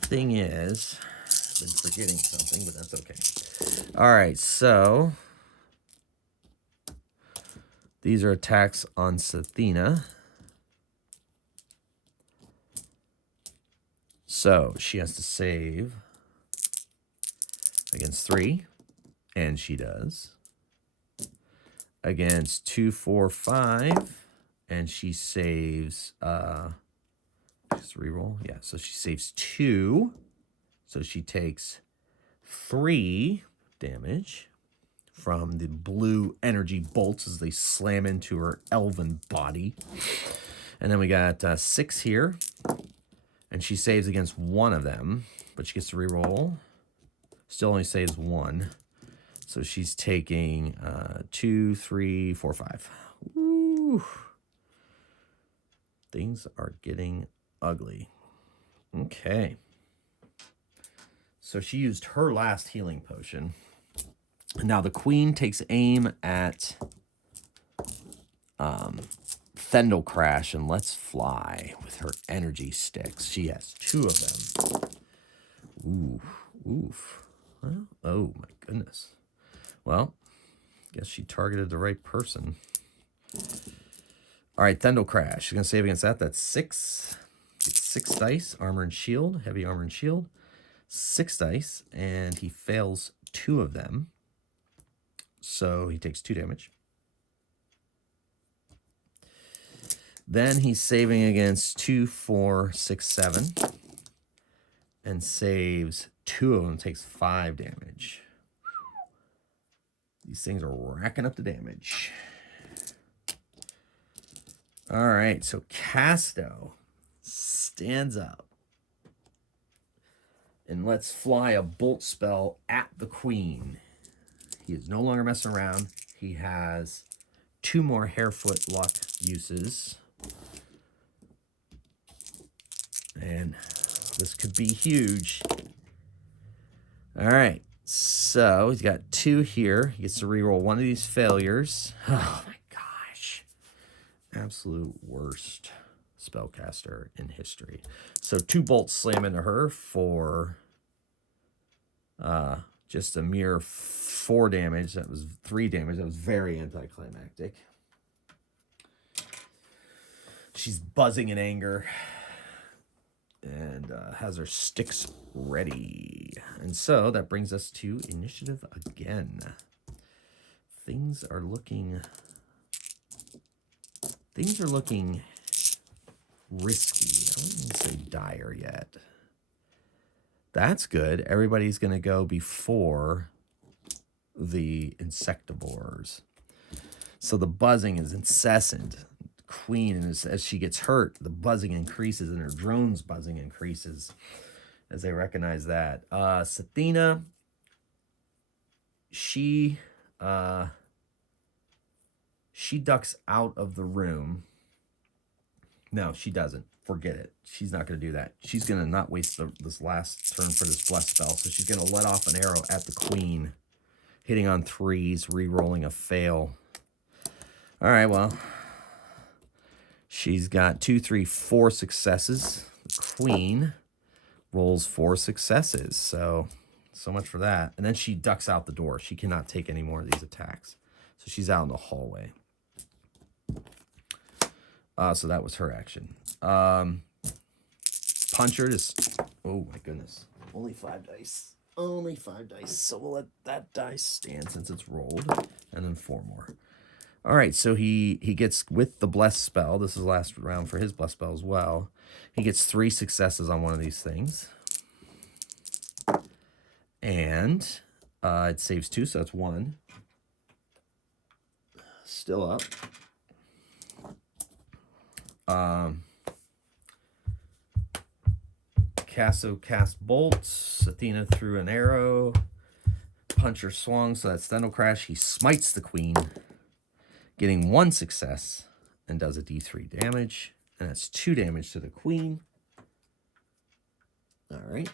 Thing is, I've been forgetting something, but that's okay. All right, so these are attacks on Sathena. So she has to save against 3, and she does. Against 2, 4, 5, and she saves, just reroll. Yeah, so she saves 2. So she takes 3 damage from the blue energy bolts as they slam into her elven body. And then we got 6 here. And she saves against 1 of them, but she gets to reroll. Still only saves 1. So she's taking 2, 3, 4, 5. Woo. Things are getting ugly. Okay. So she used her last healing potion. Now the queen takes aim at Thendel Crash and lets fly with her energy sticks. She has 2 of them. Oof. Well, oh my goodness. Well, guess she targeted the right person. All right, Thendel Crash. She's going to save against that. That's 6. It's 6 dice. Armor and shield. Heavy armor and shield. 6 dice. And he fails 2 of them. So he takes 2 damage. Then he's saving against 2, 4, 6, 7. And saves 2 of them. Takes 5 damage. These things are racking up the damage. All right, so Casto stands up and lets fly a bolt spell at the queen. He is no longer messing around. He has 2 more Harefoot luck uses. And this could be huge. All right, so he's got 2 here. He gets to reroll 1 of these failures. Oh, my gosh. Absolute worst spellcaster in history. So 2 bolts slam into her for just a mere 4 damage. That was 3 damage. That was very anticlimactic. She's buzzing in anger and has her sticks ready. And so that brings us to initiative again. Things are looking risky. I wouldn't even say dire yet. That's good. Everybody's going to go before the insectivores. So the buzzing is incessant. Queen, and as she gets hurt, the buzzing increases, and her drone's buzzing increases as they recognize that. Sathena, she ducks out of the room. No, she doesn't. Forget it. She's not going to do that. She's going to not waste this last turn for this bless spell. So she's going to let off an arrow at the queen, hitting on 3s, re-rolling a fail. All right, well, she's got 2, 3, 4 successes. The queen rolls 4 successes. So much for that. And then she ducks out the door. She cannot take any more of these attacks. So she's out in the hallway. So that was her action. Puncher just, oh my goodness. Only 5 dice. Only 5 dice. So we'll let that dice stand since it's rolled. And then 4 more. All right, so he gets, with the bless spell, this is the last round for his bless spell as well. He gets 3 successes on one of these things. And it saves 2, so that's 1. Still up. Casso cast bolts. Athena threw an arrow. Puncher swung, so that's Thendel Crash. He smites the queen, getting 1 success, and does a d3 damage. And that's 2 damage to the queen. All right.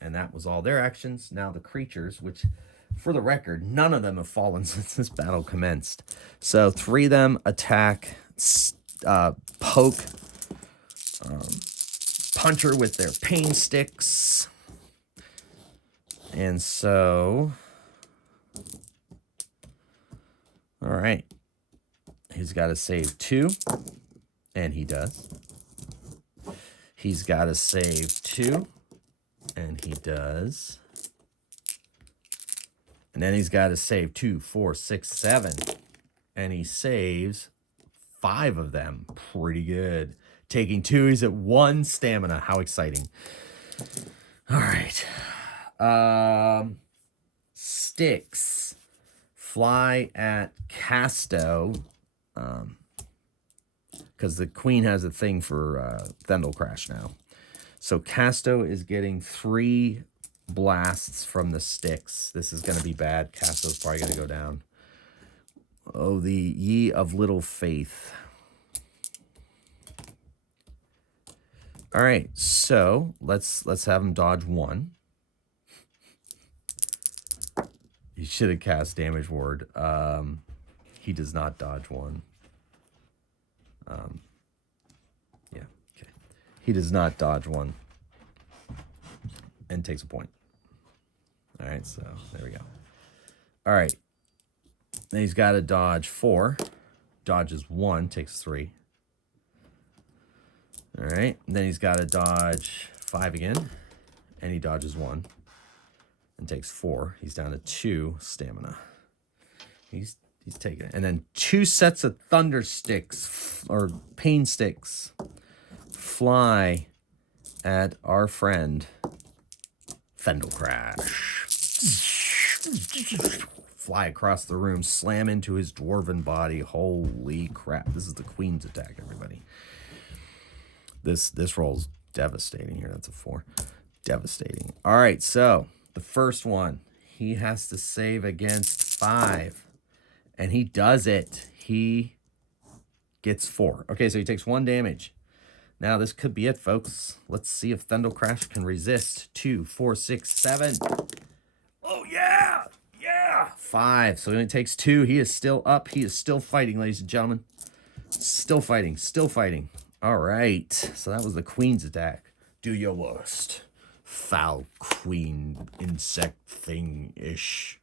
And that was all their actions. Now the creatures, which For the record, none of them have fallen since this battle commenced. So 3 of them attack, poke, Puncher with their pain sticks. And so, all right. He's got to save 2, and he does. He's got to save 2, and he does. And then he's got to save 2, 4, 6, 7, and he saves 5 of them. Pretty good. Taking 2, he's at 1 stamina. How exciting. All right. Sticks fly at Casto, because the queen has a thing for Thendal Crash now. So Casto is getting 3 blasts from the sticks. This is going to be bad. Casto's probably going to go down. Oh, the Ye of Little Faith. All right, so let's have him dodge 1. He should have cast Damage Ward. He does not dodge 1. Yeah, okay. He does not dodge 1. And takes a point. All right, so there we go. All right. Then he's got to dodge 4. Dodges 1, takes 3. All right. And then he's got to dodge 5 again. And he dodges 1. And takes 4. He's down to 2 stamina. He's taking it. And then 2 sets of thunder sticks, or pain sticks, fly at our friend Thendal Crash. Fly across the room, slam into his dwarven body. Holy crap. This is the queen's attack, everybody. This roll's devastating here. That's a 4. Devastating. All right, so the first one, he has to save against 5. And he does it. He gets 4. Okay, so he takes 1 damage. Now, this could be it, folks. Let's see if Thendal Crash can resist. 2, 4, 6, 7. Oh, yeah! Yeah! 5. So he only takes 2. He is still up. He is still fighting, ladies and gentlemen. Still fighting. Still fighting. All right. So that was the queen's attack. Do your worst. Foul queen insect thing-ish.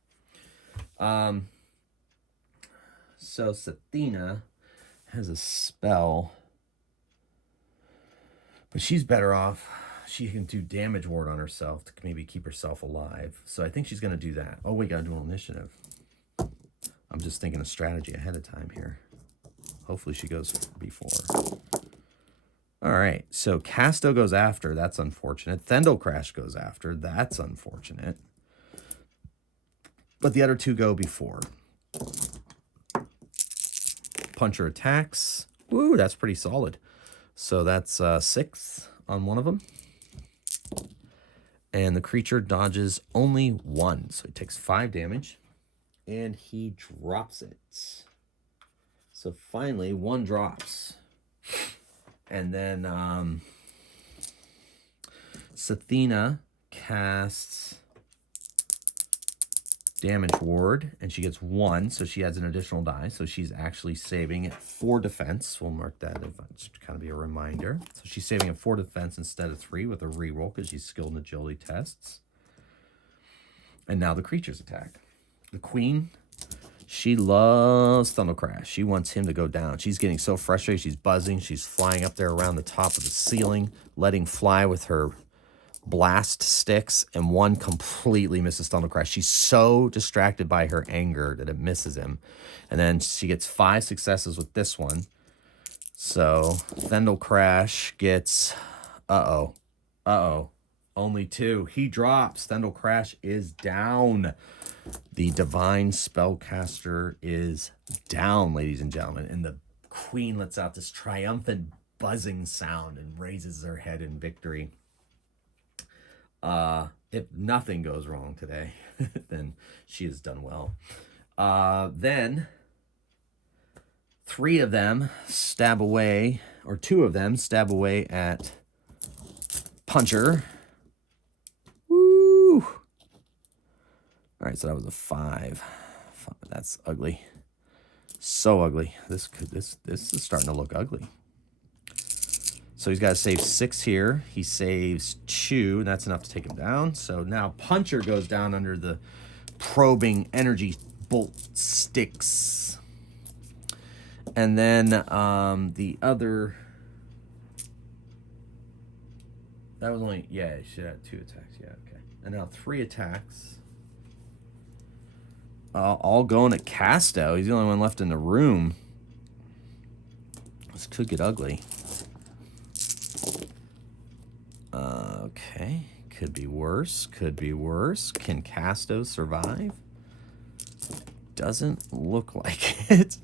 So Sathina has a spell, but she's better off. She can do damage ward on herself to maybe keep herself alive. So I think she's going to do that. Oh, we got to do an initiative. I'm just thinking of strategy ahead of time here. Hopefully she goes before. All right, so Casto goes after. That's unfortunate. Thendal Crash goes after. That's unfortunate. But the other 2 go before. Puncher attacks. Woo, that's pretty solid. So that's 6 on one of them. And the creature dodges only 1. So he takes 5 damage. And he drops it. So finally, 1 drops. And then Sathina casts Damage Ward, and she gets 1, so she adds an additional die. So she's actually saving at 4 defense. We'll mark that as kind of be a reminder. So she's saving at 4 defense instead of 3 with a reroll because she's skilled in agility tests. And now the creature's attack. The queen, she loves Thendal Crash. She wants him to go down. She's getting so frustrated. She's buzzing. She's flying up there around the top of the ceiling, letting fly with her blast sticks, and 1 completely misses Thendal Crash. She's so distracted by her anger that it misses him. And then she gets 5 successes with this one. So Thendal Crash gets, only 2. He drops. Thendal Crash is down. The divine spellcaster is down, ladies and gentlemen. And the queen lets out this triumphant buzzing sound and raises her head in victory. If nothing goes wrong today, then she has done well. Then 3 of them stab away, or 2 of them stab away at Puncher. Woo! All right, so that was a 5. That's ugly. So ugly. This is starting to look ugly. So he's got to save 6 here. He saves 2, and that's enough to take him down. So now Puncher goes down under the probing energy bolt sticks. And then the other... That was only... Yeah, he should have 2 attacks. Yeah, okay. And now 3 attacks. All going at Casto. He's the only one left in the room. This could get ugly. Okay. Could be worse. Could be worse. Can Casto survive? Doesn't look like it.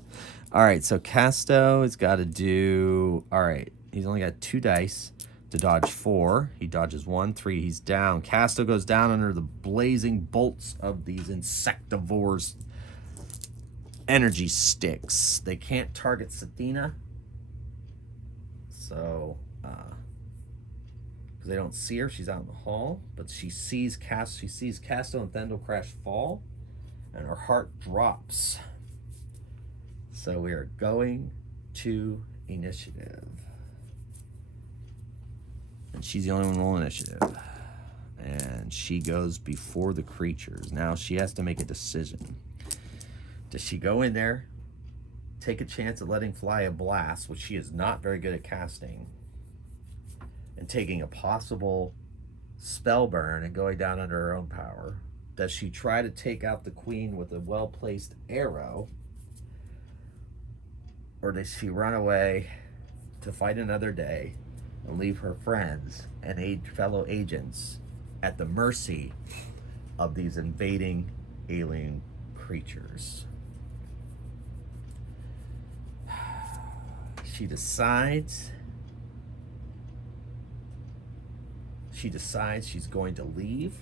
All right, so Casto has got to do... All right, he's only got 2 dice to dodge 4. He dodges 1, 3. He's down. Casto goes down under the blazing bolts of these insectivores' energy sticks. They can't target Sathina. So, because they don't see her, she's out in the hall. But she sees Casto and Thendel Crash fall, and her heart drops. So we are going to initiative. And she's the only one rolling initiative. And she goes before the creatures. Now she has to make a decision. Does she go in there, take a chance at letting fly a blast, which she is not very good at casting, and taking a possible spell burn and going down under her own power? Does she try to take out the queen with a well-placed arrow? Or does she run away to fight another day and leave her friends and fellow agents at the mercy of these invading alien creatures? She decides she's going to leave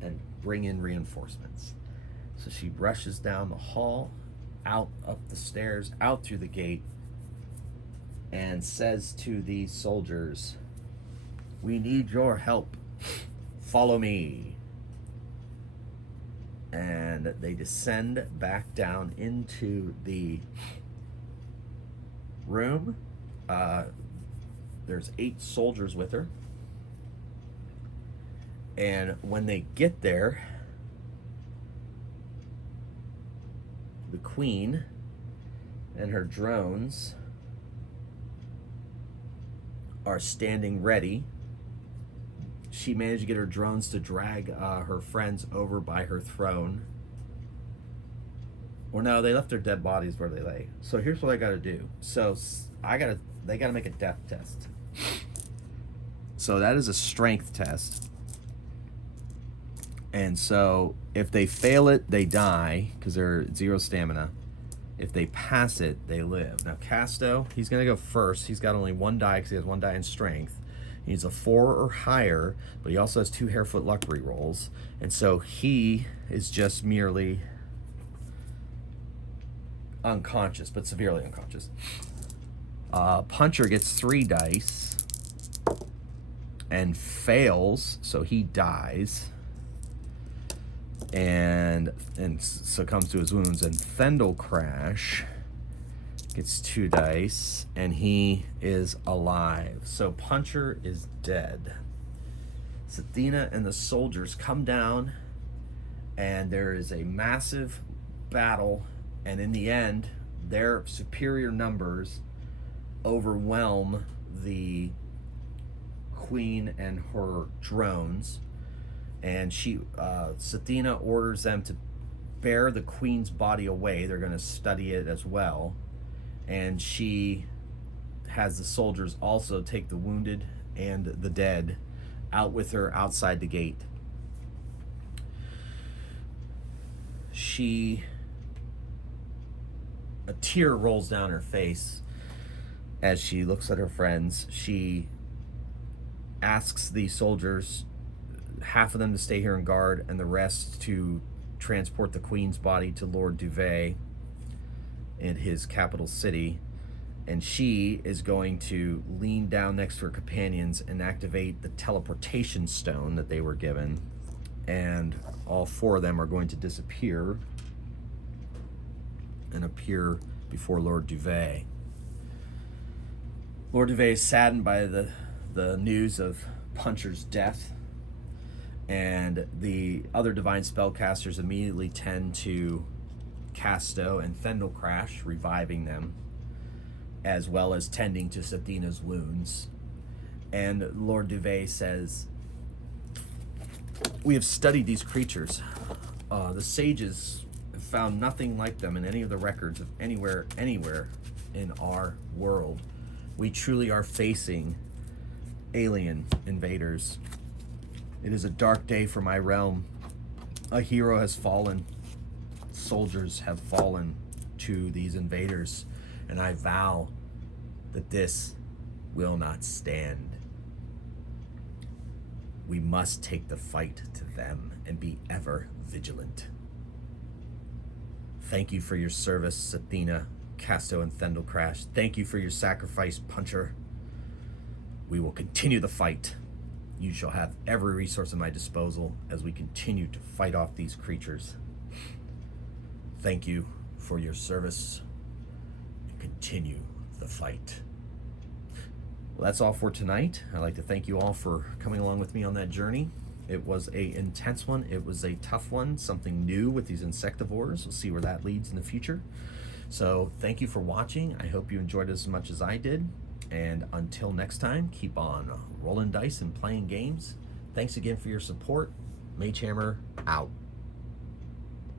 and bring in reinforcements. So she rushes down the hall, out up the stairs, out through the gate, and says to the soldiers, "We need your help. Follow me." And they descend back down into the room. There's 8 soldiers with her. And when they get there, the queen and her drones are standing ready. She managed to get her drones to drag her friends over by her throne. Or no, they left their dead bodies where they lay. So here's what I gotta do. So they gotta make a death test. So that is a strength test. And so if they fail it, they die because they're 0 stamina. If they pass it, they live. Now Casto, he's gonna go first. He's got only 1 die because he has 1 die in strength. He needs a 4 or higher, but he also has 2 Harefoot luck rerolls. And so he is just merely unconscious, but severely unconscious. Puncher gets 3 dice and fails, so he dies and succumbs to his wounds. And Thendel Crash gets 2 dice and he is alive. So Puncher is dead. Sathina and the soldiers come down, and there is a massive battle, and in the end their superior numbers overwhelm the queen and her drones. And Sathina orders them to bear the queen's body away. They're going to study it as well. And she has the soldiers also take the wounded and the dead out with her outside the gate. A tear rolls down her face as she looks at her friends. She asks the soldiers, half of them to stay here and guard, and the rest to transport the queen's body to Lord Duvet in his capital city. And she is going to lean down next to her companions and activate the teleportation stone that they were given. and all 4 of them are going to disappear and appear before Lord Duvet. Lord Duvet is saddened by the news of Puncher's death, and the other divine spellcasters immediately tend to Casto and Thendel Crash, reviving them, as well as tending to Sathina's wounds. And Lord Duvet says, "We have studied these creatures. The sages have found nothing like them in any of the records of anywhere in our world. We truly are facing alien invaders. It is a dark day for my realm. A hero has fallen. Soldiers have fallen to these invaders, and I vow that this will not stand. We must take the fight to them and be ever vigilant. Thank you for your service, Sathina, Casto, and Thendel Crash. Thank you for your sacrifice, Puncher. We will continue the fight. You shall have every resource at my disposal as we continue to fight off these creatures. Thank you for your service. Continue the fight." Well, that's all for tonight. I'd like to thank you all for coming along with me on that journey. It was an intense one. It was a tough one, something new with these insectivores. We'll see where that leads in the future. So thank you for watching. I hope you enjoyed it as much as I did. And until next time, keep on rolling dice and playing games. Thanks again for your support. Magehammer out.